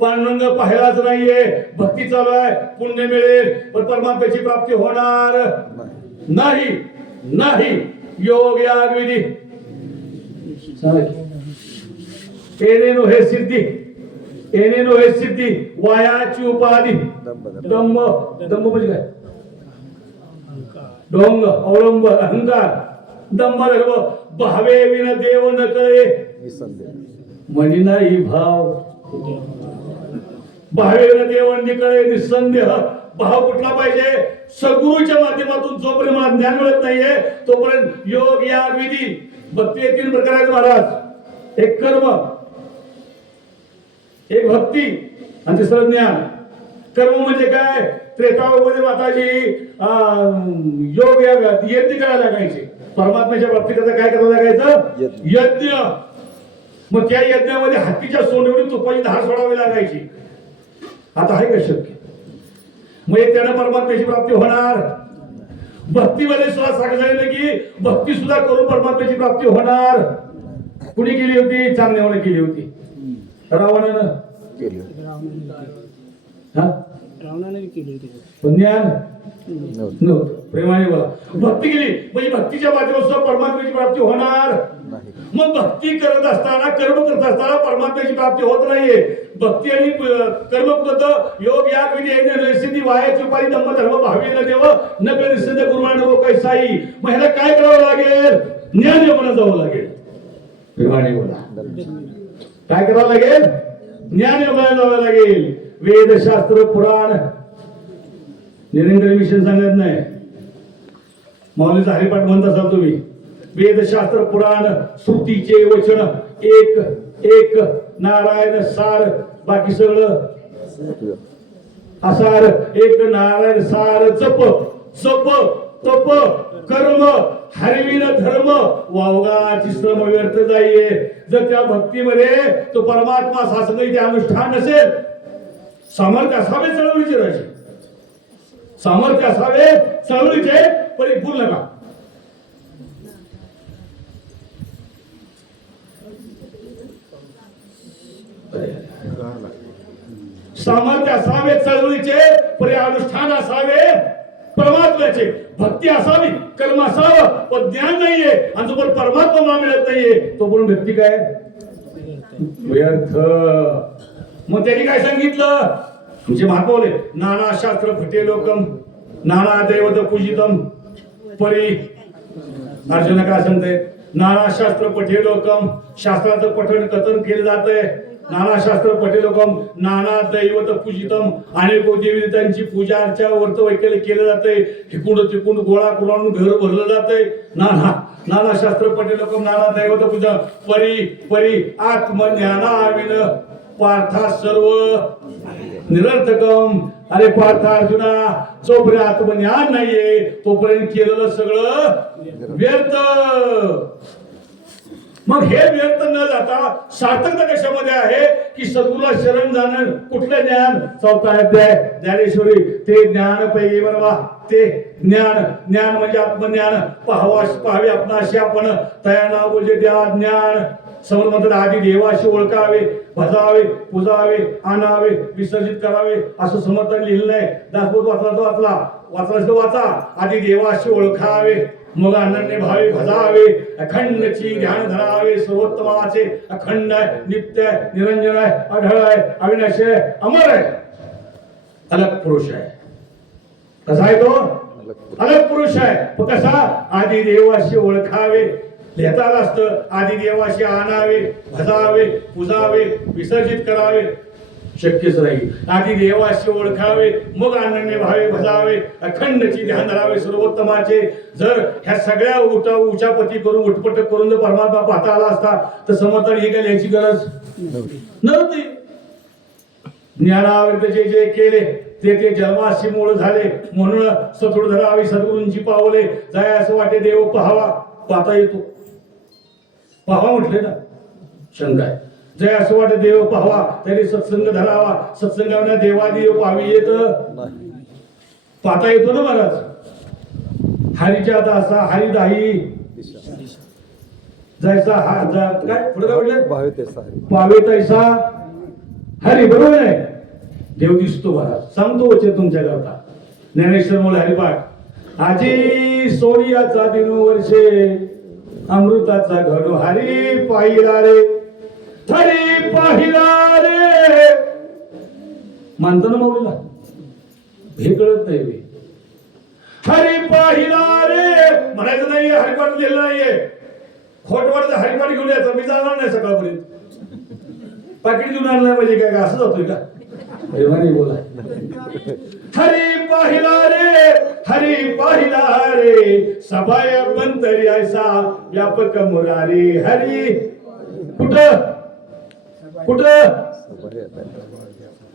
पांडुरंग पाहिलाच नाहीये. भक्ती चालू आहे, पुण्य मिळेल पण परमात्म्याची प्राप्ती होणार नाही. नाही योग याग विधी एनेनो हे सिद्धी, एनेनो हे सिद्धी वायाची उपाधी. दंभ दंभ म्हणजे काय? डोंग अवलंब अहंकार. दंभ धर्म भावे विन देव न कळे म्हणी नाही भाव. भावे विन देव न कळे निसंदेह. भाव कुठला पाहिजे? सद्गुरूच्या माध्यमातून जोपर्यंत मला ज्ञान मिळत नाहीये तोपर्यंत योग याग विधी. भक्ती 3 प्रकार आहेत महाराज. एक कर्म, एक भक्ती आणि तिसरं ज्ञान. कर्म म्हणजे काय? त्रेतायुगामध्ये माताजी योग यज्ञ करायला लागायचे. परमात्म्याच्या प्राप्तीकरता काय करायला लागायचं? यज्ञ. मग त्या यज्ञामध्ये हत्तीच्या सोंडीवरून तुपाची धार सोडावी लागायची. आता आहे का शक्य? मग त्यानं परमात्म्याची प्राप्ती होणार. भक्तीमध्ये सुद्धा सांगितलं की भक्ती सुद्धा करून परमात्म्याची प्राप्ती होणार. कुणी केली होती? चांगल्याने केली होती. रावणानं केली. रावणाने केली होती. ज्ञान नव्हतं. प्रेमाने बोला. भक्ती केली म्हणजे भक्तीच्या माध्यमातून परमात्म्याची प्राप्ती होणार. मग भक्ती करत असताना कर्म करत असताना परमात्म्याची प्राप्ती होत नाहीये. भक्ती आणि कर्म करत योग याग विधी सिद्धी वायाची उपाधी दंभ धर्म भावी न देव न कळे निसंदेह गुरुवान कैसाई. मग ह्याला काय करावं लागेल? ज्ञान योगाला जावं लागेल. प्रेमाने बोला. काय करावं लागेल? ज्ञान योगाला जावं लागेल. वेद शास्त्र पुराण निरंतर मिशन सांगत नाही. माऊलीचा हरिपाठ म्हणत असाल तुम्ही. वेदशास्त्र पुराण श्रुतीचे वचन एक एक नारायण सार. बाकी सगळं असार. एक नारायण सार. जप जप तप कर्म हरविन धर्म वावगाची श्रम व्यर्थ जाईये. जर त्या भक्तीमध्ये तो परमात्मा शासन इथे अनुष्ठान नसेल, सामर्थ्य असावे चळवळीचे राजे, सामर्थ्य असावे चळवळीचे, पण एक भूल नका. सामर्थ्य असावे चळवळीचे, पण अनुष्ठान असावे परमात्म्याचे. भक्ती असावी, कर्म असावं, पण ज्ञान नाहीये आणि जो पण परमात्मा मला मिळत नाहीये तो पण व्यक्ती काय व्यर्थ. मग त्यांनी काय सांगितलं, तुमचे महात्मा बोले, नाना शास्त्र फटे लोकम नाना दैवत पूजितम परी. अर्जुन काय सांगते, नाना शास्त्र पठे लोकम, शास्त्राचं पठण कथन केलं जातंय. नाना शास्त्र पठे लोकम नाना दैवत पूजितम, अनेक देवतांची पूजा अर्चा वर्त वैकल्य केलं जातंय. हिकुंड तिकुंड गोळा करून घर भरलं जातंय. नाना शास्त्र पठे लोकम नाना दैवत पूजा परी परी आत्मज्ञानाविन पार्था सर्व निरर्थकम. अरे पार्थ अर्जुना, जोपर्यंत आत्मज्ञान नाहीये तोपर्यंत केलेलं सगळं व्यर्थ. मग हे व्यर्थ न जाता सार्थकता कशामध्ये आहे की सद्गुरूला शरण जाणं. कुठलं ज्ञान? 4था अध्याय ज्ञानेश्वरी. ते ज्ञान पाहिजे बरोबर. ते ज्ञान म्हणजे आत्मज्ञान. पाहावे आपणाशी आपण तया नाव बोलजे त्या ज्ञान. समोर म्हणतात आधी देवाशी ओळखावे, भजावे, पुजावे, आणावे, विसर्जित करावे असं समर्थन लिहिलं नाही. दासबोध वाचला. आधी देवाशी ओळखावे, मग अनन्य भावे भजावे, अखंडची ध्यान धरावे. सर्वोत्तमाचे अखंड आहे, नित्य आहे, निरंजन आहे, अढळ आहे, अविनाशी आहे, अमर आहे, अलग पुरुष आहे. कसा आहे तो? अलग पुरुष आहे. पण कसा? आधी देवाशी ओळखावे. लिहितात असतं आधी देवाशी आणावे, भजावे, पुजावे, विसर्जित करावे. शक्यच नाही. आधी देवाशी ओळखावे, मग अनन्य भावे भजावे, अखंडची ध्यान धरावे सर्वोत्तमाचे. जर ह्या सगळ्या उचापती करून उटपट करून जर परमात्मा पाहता आला असता तर समर्थन हे काय लिहायची गरज नव्हती. ज्ञानावृत जे जे केले ते जन्माशी मूळ झाले. म्हणून सथोड धरावी सद्गुरूंची पावले. जाय असं वाटे देव पहावा, पाहता येतो. पाहावा म्हटले ना, शंका आहे. जय असं वाटे देव पाहावा, तरी सत्संग धरावा. सत्संगाने देवादेव पाहावी येत, पाहता येतो ना महाराज. हरीच्या दासा हरी दाही जैसा काय पुढे काय म्हटलं, पावे तैसा हरी. बरोबर आहे. देव दिसतो महाराज. सांगतो वचन तुमच्या करता. ज्ञानेश्वर मुळे हरिपाठ. आजी सोनियाचा दिनू वर्षे अमृताचा घडो हरी पाहिला रे, हरी पाहिला रे. मानतो ना माऊलीला, हे कळत नाही. हरी पाहिला रे म्हणायचं नाहीये. हरिपाठ लिहिलं नाहीये. खोटवाडचं हरिपाठ घेऊन यायचं. मी जाणार नाही सकाळपर्यंत. पाकिट घेऊन आणलं म्हणजे काय असं जातोय का? बोला. हरी पाहिला रे, हरी पाहिला रे, सभाय बंतरी ऐसा व्यापक मुरारी. हरी कुठं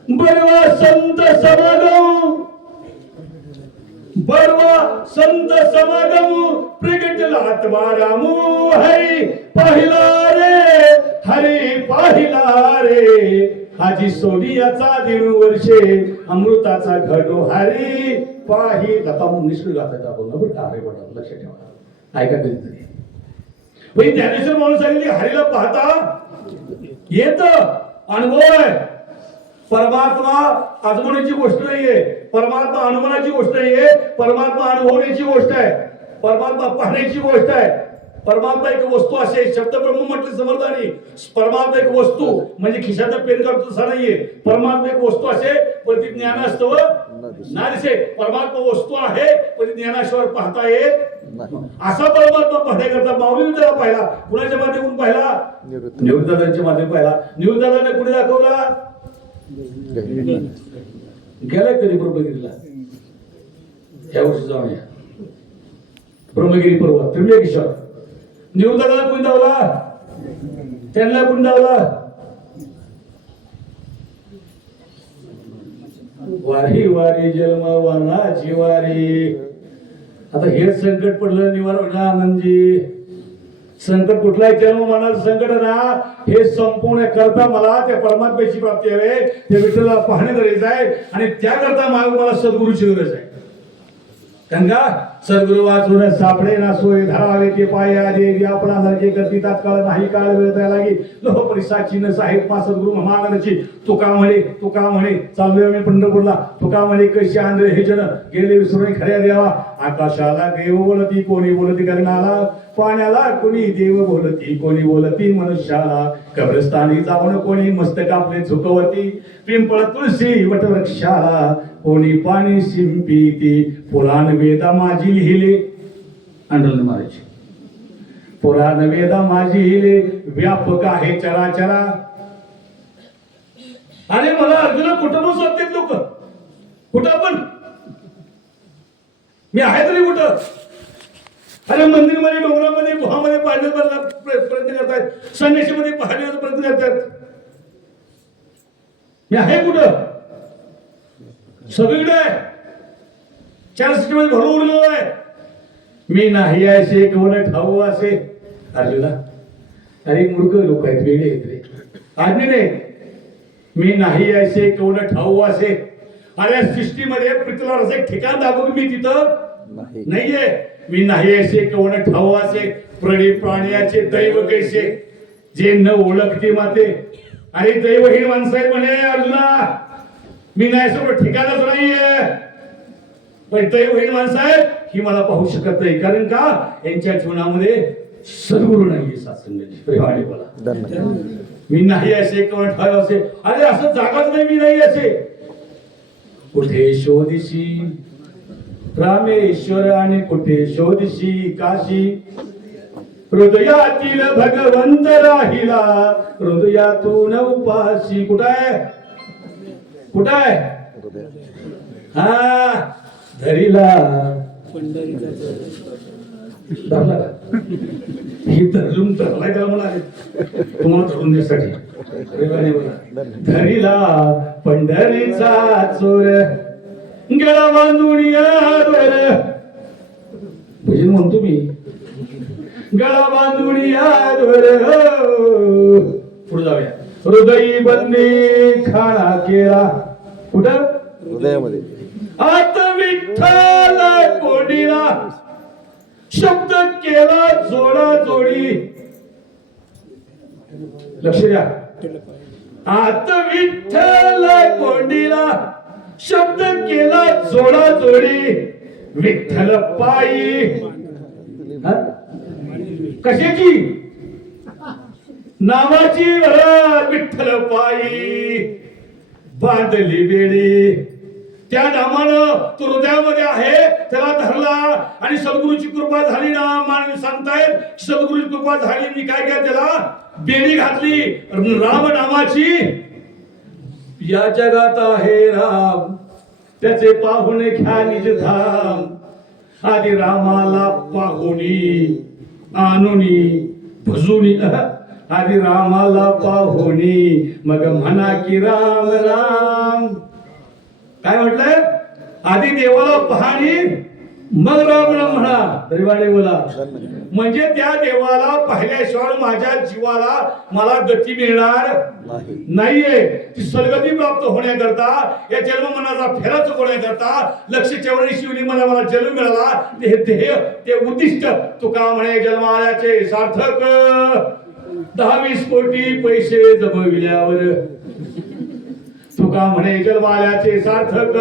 बरवा संत समागम, बरवा संत समागम प्रगटला आत्मारामू. हरी पाहिला रे, हरी पाहिला रे, हाजी सोनियाचा दिनू वर्षे अमृताचा घडो हरी पाहिला. आता निष्ठुर गाता आपण बरं का. लक्षात ठेवा, ऐका कधीतरी. म्हणजे ज्ञानेश्वर म्हणून सांगितले हरीला पाहता येत, अनुभव आहे. परमात्मा आजमण्याची गोष्ट नाहीये, परमात्मा अनुमानाची गोष्ट नाहीये, परमात्मा अनुभवण्याची गोष्ट आहे, परमात्मा पाहण्याची गोष्ट आहे. परमात्मा एक वस्तू असे शब्द ब्रह्म म्हटले समर्थानी. परमात्मा एक वस्तू म्हणजे खिशाचा पेन काढतो तसा नाहीये. परमात्मा एक वस्तू असे पण ती ज्ञान असतं ना दिसे. परमात्मा वस्तू आहे पण ज्ञानाशिवाय पाहता येत. असा परमात्मा पाहण्याकरता माऊलीने त्याला पाहिला. कुणाच्या माध्यमातून पाहिला? निवृत्तदादांच्या माध्यमातून पाहिला. निवृत्तदादांनी कुठे दाखवला? गेलाय कधी ब्रह्मगिरीला? या वर्षी जाऊन या. ब्रह्मगिरी पर्वत त्र्यंबकेश्वर. निवृत्तदादा कोणी धावला? त्यांना कोणी धावला? वारी वारी जन्म वनाची वारी. आता हेच संकट पडलं निवारण आनंदजी. संकट कुठलाही जन्म मनाचं संकट ना हे संपवण्याकरता मला त्या परमात्म्याची प्राप्ती हवे, त्या विठ्ठलाला पाहणे गरजेचं आहे आणि त्याकरता मला सद्गुरूची गरज आहे. कारण का सद्गुरु वाचून सापडे ना सोय धरावे ते पाया देवी आपला सारखे करती तात्काळ नाही काळ वेळ त्याला लागी लोह परिसाची न साहेब मा सद्गुरु महागणाची तुका म्हणे चाललोय मी पंढरपूरला. तुका म्हणे कशी आंध्र हे जन गेले विसरून खऱ्या देवा. आकाशाला देव बोलती कोणी बोलती करणाला, पाण्याला कोणी देव बोलती कोणी बोलती मनुष्याला. कब्रस्थानी जाऊन कोणी मस्तक आपले झुकवती, पिंपळ तुळशी वटवृक्षाला कोणी पाणी शिंपीती. पुराण वेदा माझी लिहिले, अंडरलाईन मारायची, पुराण वेदा माझी लिहिले व्यापक आहे चराचरा. अरे मला अर्जुन कुठं शोधतात लोक, कुठं पण मी आहे तरी कुठं. अरे मंदिरमध्ये डोंगरामध्ये गुहामध्ये पाहण्याचा प्रयत्न करतायत, संन्यासीमध्ये पाहण्याचा प्रयत्न करतात. मी आहे कुठं, सगळीकडे चार सिटीमध्ये भरून उरलेलो आहे. मी नाही असे केवळ ठाऊ असे. अर्जुना अरे मूर्ख लोक आहेत, वेळे आहेत रे, आज्ञे नाही. मी नाही असे केवळ ठाऊ असे. अरे सृष्टीमध्ये पृथ्वीवर असं एक ठिकाण दाखवून मी तिथं नाहीये. मी नाही असे केवळ ठाऊ असे. प्राण्याचे दैव कैसे जे न ओळखते माते. अरे दैवहीन माणसं आहेत म्हणे अर्जुना. मी नाही सगळं ठिकाणच नाहीये, पण दैवहीन माणसं आहेत ही मला पाहू शकत नाही. कारण का यांच्या जीवनामध्ये सद्गुरू नाहीये, सत्संगाची प्रेमाने बोला. मी नाही असे केवळ ठाऊ असे. अरे असं जागाच नाही मी नाही असे. कुठे शोधिशी रामेश्वर आणि कुठे शोधिशी काशी. हृदयातील भगवंत राहिला हृदयातून उपाशी. कुठं आहे, कुठं आहे, हा धरीला धरला का? ही धरून धरलाय त्याला म्हणाले तुम्हाला धरून देण्यासाठी. धरीला पंढरीचा चोर गळा बांधून यादवर. भजन म्हणतो मी, गळा बांधून यादवर. पुढे जाऊया. हृदयी बंदी खाणा केला. कुठं हृदयामध्ये. आत विठ्ठल कोडीला शब्द केला जोडा जोडी. लक्ष द्या. आत विठ्ठल कोंडीला शब्द केला जोडा जोडी. विठ्ठल पायी कशाची नावाची वरात. विठ्ठल पायी बांधली बेडी. त्या नामानं तो हृदयामध्ये आहे त्याला धरला आणि सद्गुरूची कृपा झाली ना. मानवी सांगतायत सद्गुरूची कृपा झाली. मी काय काय त्याला बेडी घातली राम नामाची. या जगात आहे राम त्याचे पाहुणे घ्या निज धाम. आधी रामाला पाहुणी आणुनी भजुनी. आधी रामाला पाहुणी मग म्हणा की राम राम. काय म्हटलंय, आधी देवाला पाहणी मग राम राम म्हणा. दैवाने बोला. म्हणजे त्या देवाला पाहिल्याशिवाय माझ्या जीवाला मला गती मिळणार नाहीये. ती सद्गती प्राप्त होण्याकरता या जन्म मनाचा फेरा चुकवण्याकरता लक्ष ठेवणे शिवली मला जन्म मिळाला. ते ध्येय ते उद्दिष्ट तुका म्हणे जन्माल्याचे सार्थक. 10-20 कोटी पैसे जमविल्यावर. तुका म्हणे जन्माल्याचे सार्थक.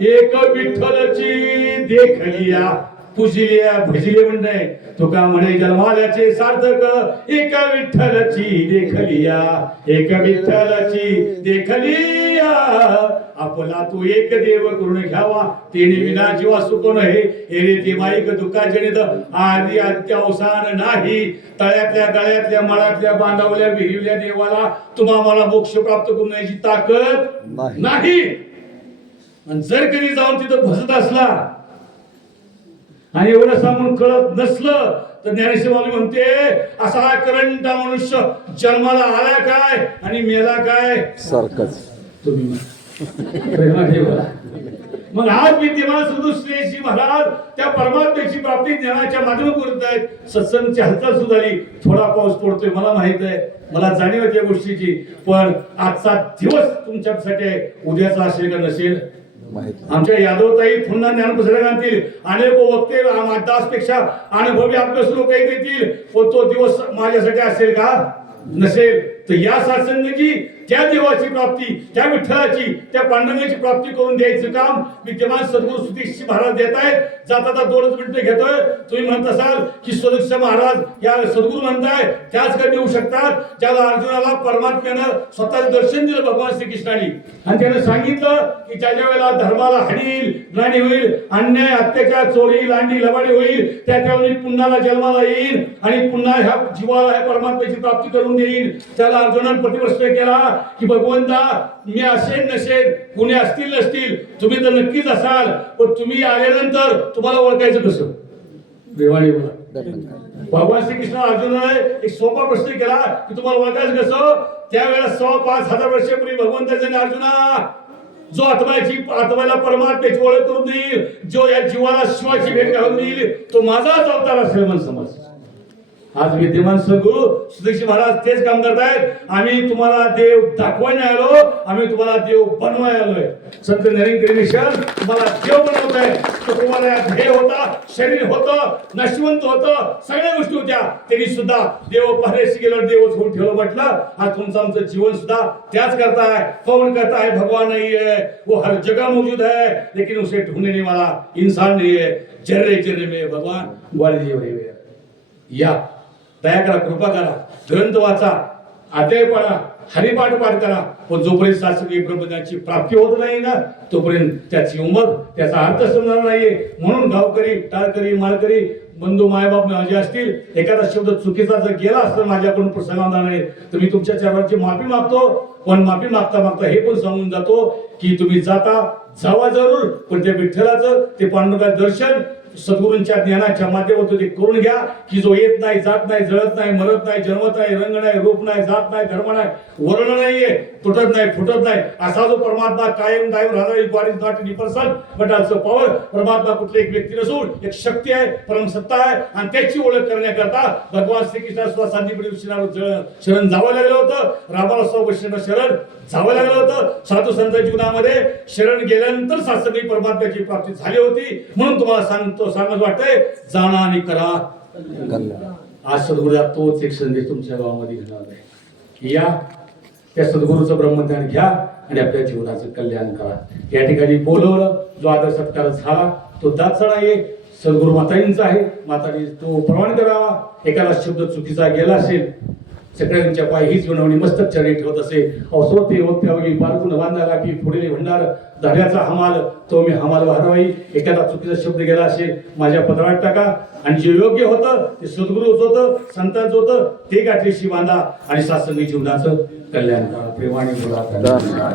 एक विठ्ठलची देखलिया पुजिलिया भजिले म्हणणे. तुका म्हणे जन्माल्याचे सार्थक. एक विठ्ठलची देखलिया एक विठ्ठलची देखलिया. आपला तू एक देव करून घ्यावा तेने विना जीवा सुख नये. एरे ते माईक दुःखा जनित आदी अत्यावसान नाही. तळ्यातल्या गळ्यातल्या मळातल्या बांधावल्या विहिरल्या देवाला तुम्हा मला मोक्ष प्राप्त करून याची ताकद नाही. आणि जर कधी जाऊन तिथं भसत असला आणि एवढं सांगून कळत नसलं तर ज्ञानेश्वर म्हणते असा करंटा मनुष्य जन्माला आला काय आणि मेला काय सारखंच. तुम्ही प्रेमाने बोला. मग आज विद्यमान सदुश्रेयशी महाराज त्या परमात्म्याची प्राप्ती ज्ञानाच्या माध्यमातून करत आहेत. सत्संगची हालचाल सुद्धा झाली. थोडा पाऊस पडतोय, मला माहित आहे, मला जाणीव आहे त्या गोष्टीची. पण आजचा दिवस तुमच्यासाठी आहे. उद्याचा असेल का नसेल आमच्या यादवताई पुन्हा ज्ञानप्रसारक आणतील. अनेक वक्ते 10 पेक्षा अनुभवी अभ्यास लोक येतील. पण तो दिवस माझ्यासाठी असेल का नसेल. तर या सत्संगाची त्या देवाची प्राप्ती, त्या विठ्ठलाची, त्या पांडुरंगाची प्राप्ती करून द्यायचं काम विद्यमान सद्गुरू सुदीक्षित महाराज देत आहेत. जाता 2 मिनिटं घेतोय. तुम्ही म्हणत असाल की सुदीक्षित महाराज या सद्गुरू म्हणताय त्याच कधी येऊ शकतात ज्याला अर्जुनाला परमात्म्यानं स्वतःचं दर्शन दिलं भगवान श्रीकृष्णाने, आणि त्यानं सांगितलं की ज्या वेळेला धर्माला हानील ग्लानी होईल, अन्याय अत्याचार चोरी लांडी लबाडी होईल, त्यावेळी पुन्हा जन्माला येईल आणि पुन्हा ह्या जीवाला ह्या परमात्म्याची प्राप्ती करून देईल. त्याला अर्जुनाने प्रतिप्रश्न केला की भगवंता मी असेल नसेल, कुणी असतील नसतील, तुम्ही तर नक्कीच असाल, पण तुम्ही आल्यानंतर तुम्हाला ओळखायचं कसं. देवाने बोला भगवान श्रीकृष्ण अर्जुनाने एक सोपा प्रश्न केला की तुम्हाला ओळखायचं कसं. त्यावेळेला 5,000 वर्षापूर्वी भगवंताने अर्जुना जो आत्म्याला परमात्म्याची ओळख करून देईल, जो या जीवाला शिवाची भेट घालून देईल, तो माझाच अवतार असेल म्हणून समज. आज विद्यमान सद्गुरू सुदीक्षित महाराज तेच काम करतायत. आम्ही तुम्हाला देव दाखवायला आलो, आम्ही तुम्हाला देव बनवायला आलोय. संत ज्ञानेश्वर मिशन तुम्हाला देव बनवत आहे. तो तुम्हाला ध्येय होता, शरीर होतं, नशिवंत होतं, सगळ्या गोष्टी होत्या. त्यांनी सुद्धा देव पाहण्याशी गेल्यावर देवच होऊन ठेवलं म्हटलं. आज तुमचं आमचं जीवन सुद्धा त्याच करताय. कौन करता है भगवान नहीं है, वो हर जगह मौजूद है, लेकिन उसे ढूंढने नहीं वाला इंसान नहीं है. जर्रे जर्रे में भगवान ग्वाली जी या दया करा, कृपा करा, ग्रंथ वाचा, अध्याय पढा, हरिपाठ पाठ करा. पण जोपर्यंत शास्त्रीय ब्रह्मज्ञानाची प्राप्ती होत नाही ना, तोपर्यंत त्याची उमर, त्याचा अर्थ समजणार नाहीये. म्हणून गावकरी, टाळकरी, माळकरी बंधू मायबाप माझे असतील, एखादा शब्द चुकीचा जर गेला असता माझ्याकडून प्रसंगावणार नाही तर मी तुमच्या चरणाची माफी मागतो. पण माफी मागता मागता हे पण सांगून जातो की तुम्ही जावा जरूर, पण त्या विठ्ठलाचं ते पांडुरंगाचं दर्शन सद्गुरूंच्या ज्ञानाच्या माध्यमातून ते करून घ्या. की जो येत नाही, जात नाही, जळत नाही, मरत नाही, जन्मत नाही, रंग नाही, रूप नाही, जात नाही, धर्म नाही, वर्ण नाहीये, तुटत नाही, फुटत नाही, असा जो परमात्मा कायम दायम राहणारी body is not in person but also power. परमात्मा कुठली एक व्यक्ती नसून एक शक्ती आहे, परमसत्ता आहे. आणि त्याची ओळख करण्याकरता भगवान श्रीकृष्ण सुद्धा सांदीपडी शरण जावं लागलं होतं. रामाला 100 वर्षांना शरण जावं लागलं होतं. साधू संत जीवनामध्ये शरण गेल्यानंतर शास्त्रीय परमात्म्याची प्राप्ती झाली होती. म्हणून तुम्हाला सांगत वाटतंय, जाणा आणि करा. आज सद्गुरूचा तोच एक संदेश तुमच्या गावामध्ये घेणार आहे. या त्या सद्गुरूचं ब्रह्मज्ञान घ्या आणि आपल्या जीवनाचं कल्याण करा. या ठिकाणी बोलवलं, जो आदर सत्कार झाला तो दाचण आहे, सद्गुरू माताजींचा आहे. माताजी तो प्रमाण करावा. एखादा शब्द चुकीचा गेला असेल, सगळ्यांच्या पाय हीच विनवणी मस्तक चरणी ठेवत असे. अवसोते होते अवघी पारखून बांधाला की पुढे भंडार धाड्याचा हमाल तो मी हमाल वाहरवाई. एखादा चुकीचा शब्द गेला असेल माझ्या पदरात टाका, आणि जे योग्य होतं ते सद्गुरूच होतं, संतांचं होतं ते गाठीशी बांधा आणि शास्त्रीय जीवनाचं कल्याण करा. प्रेमाने बोला.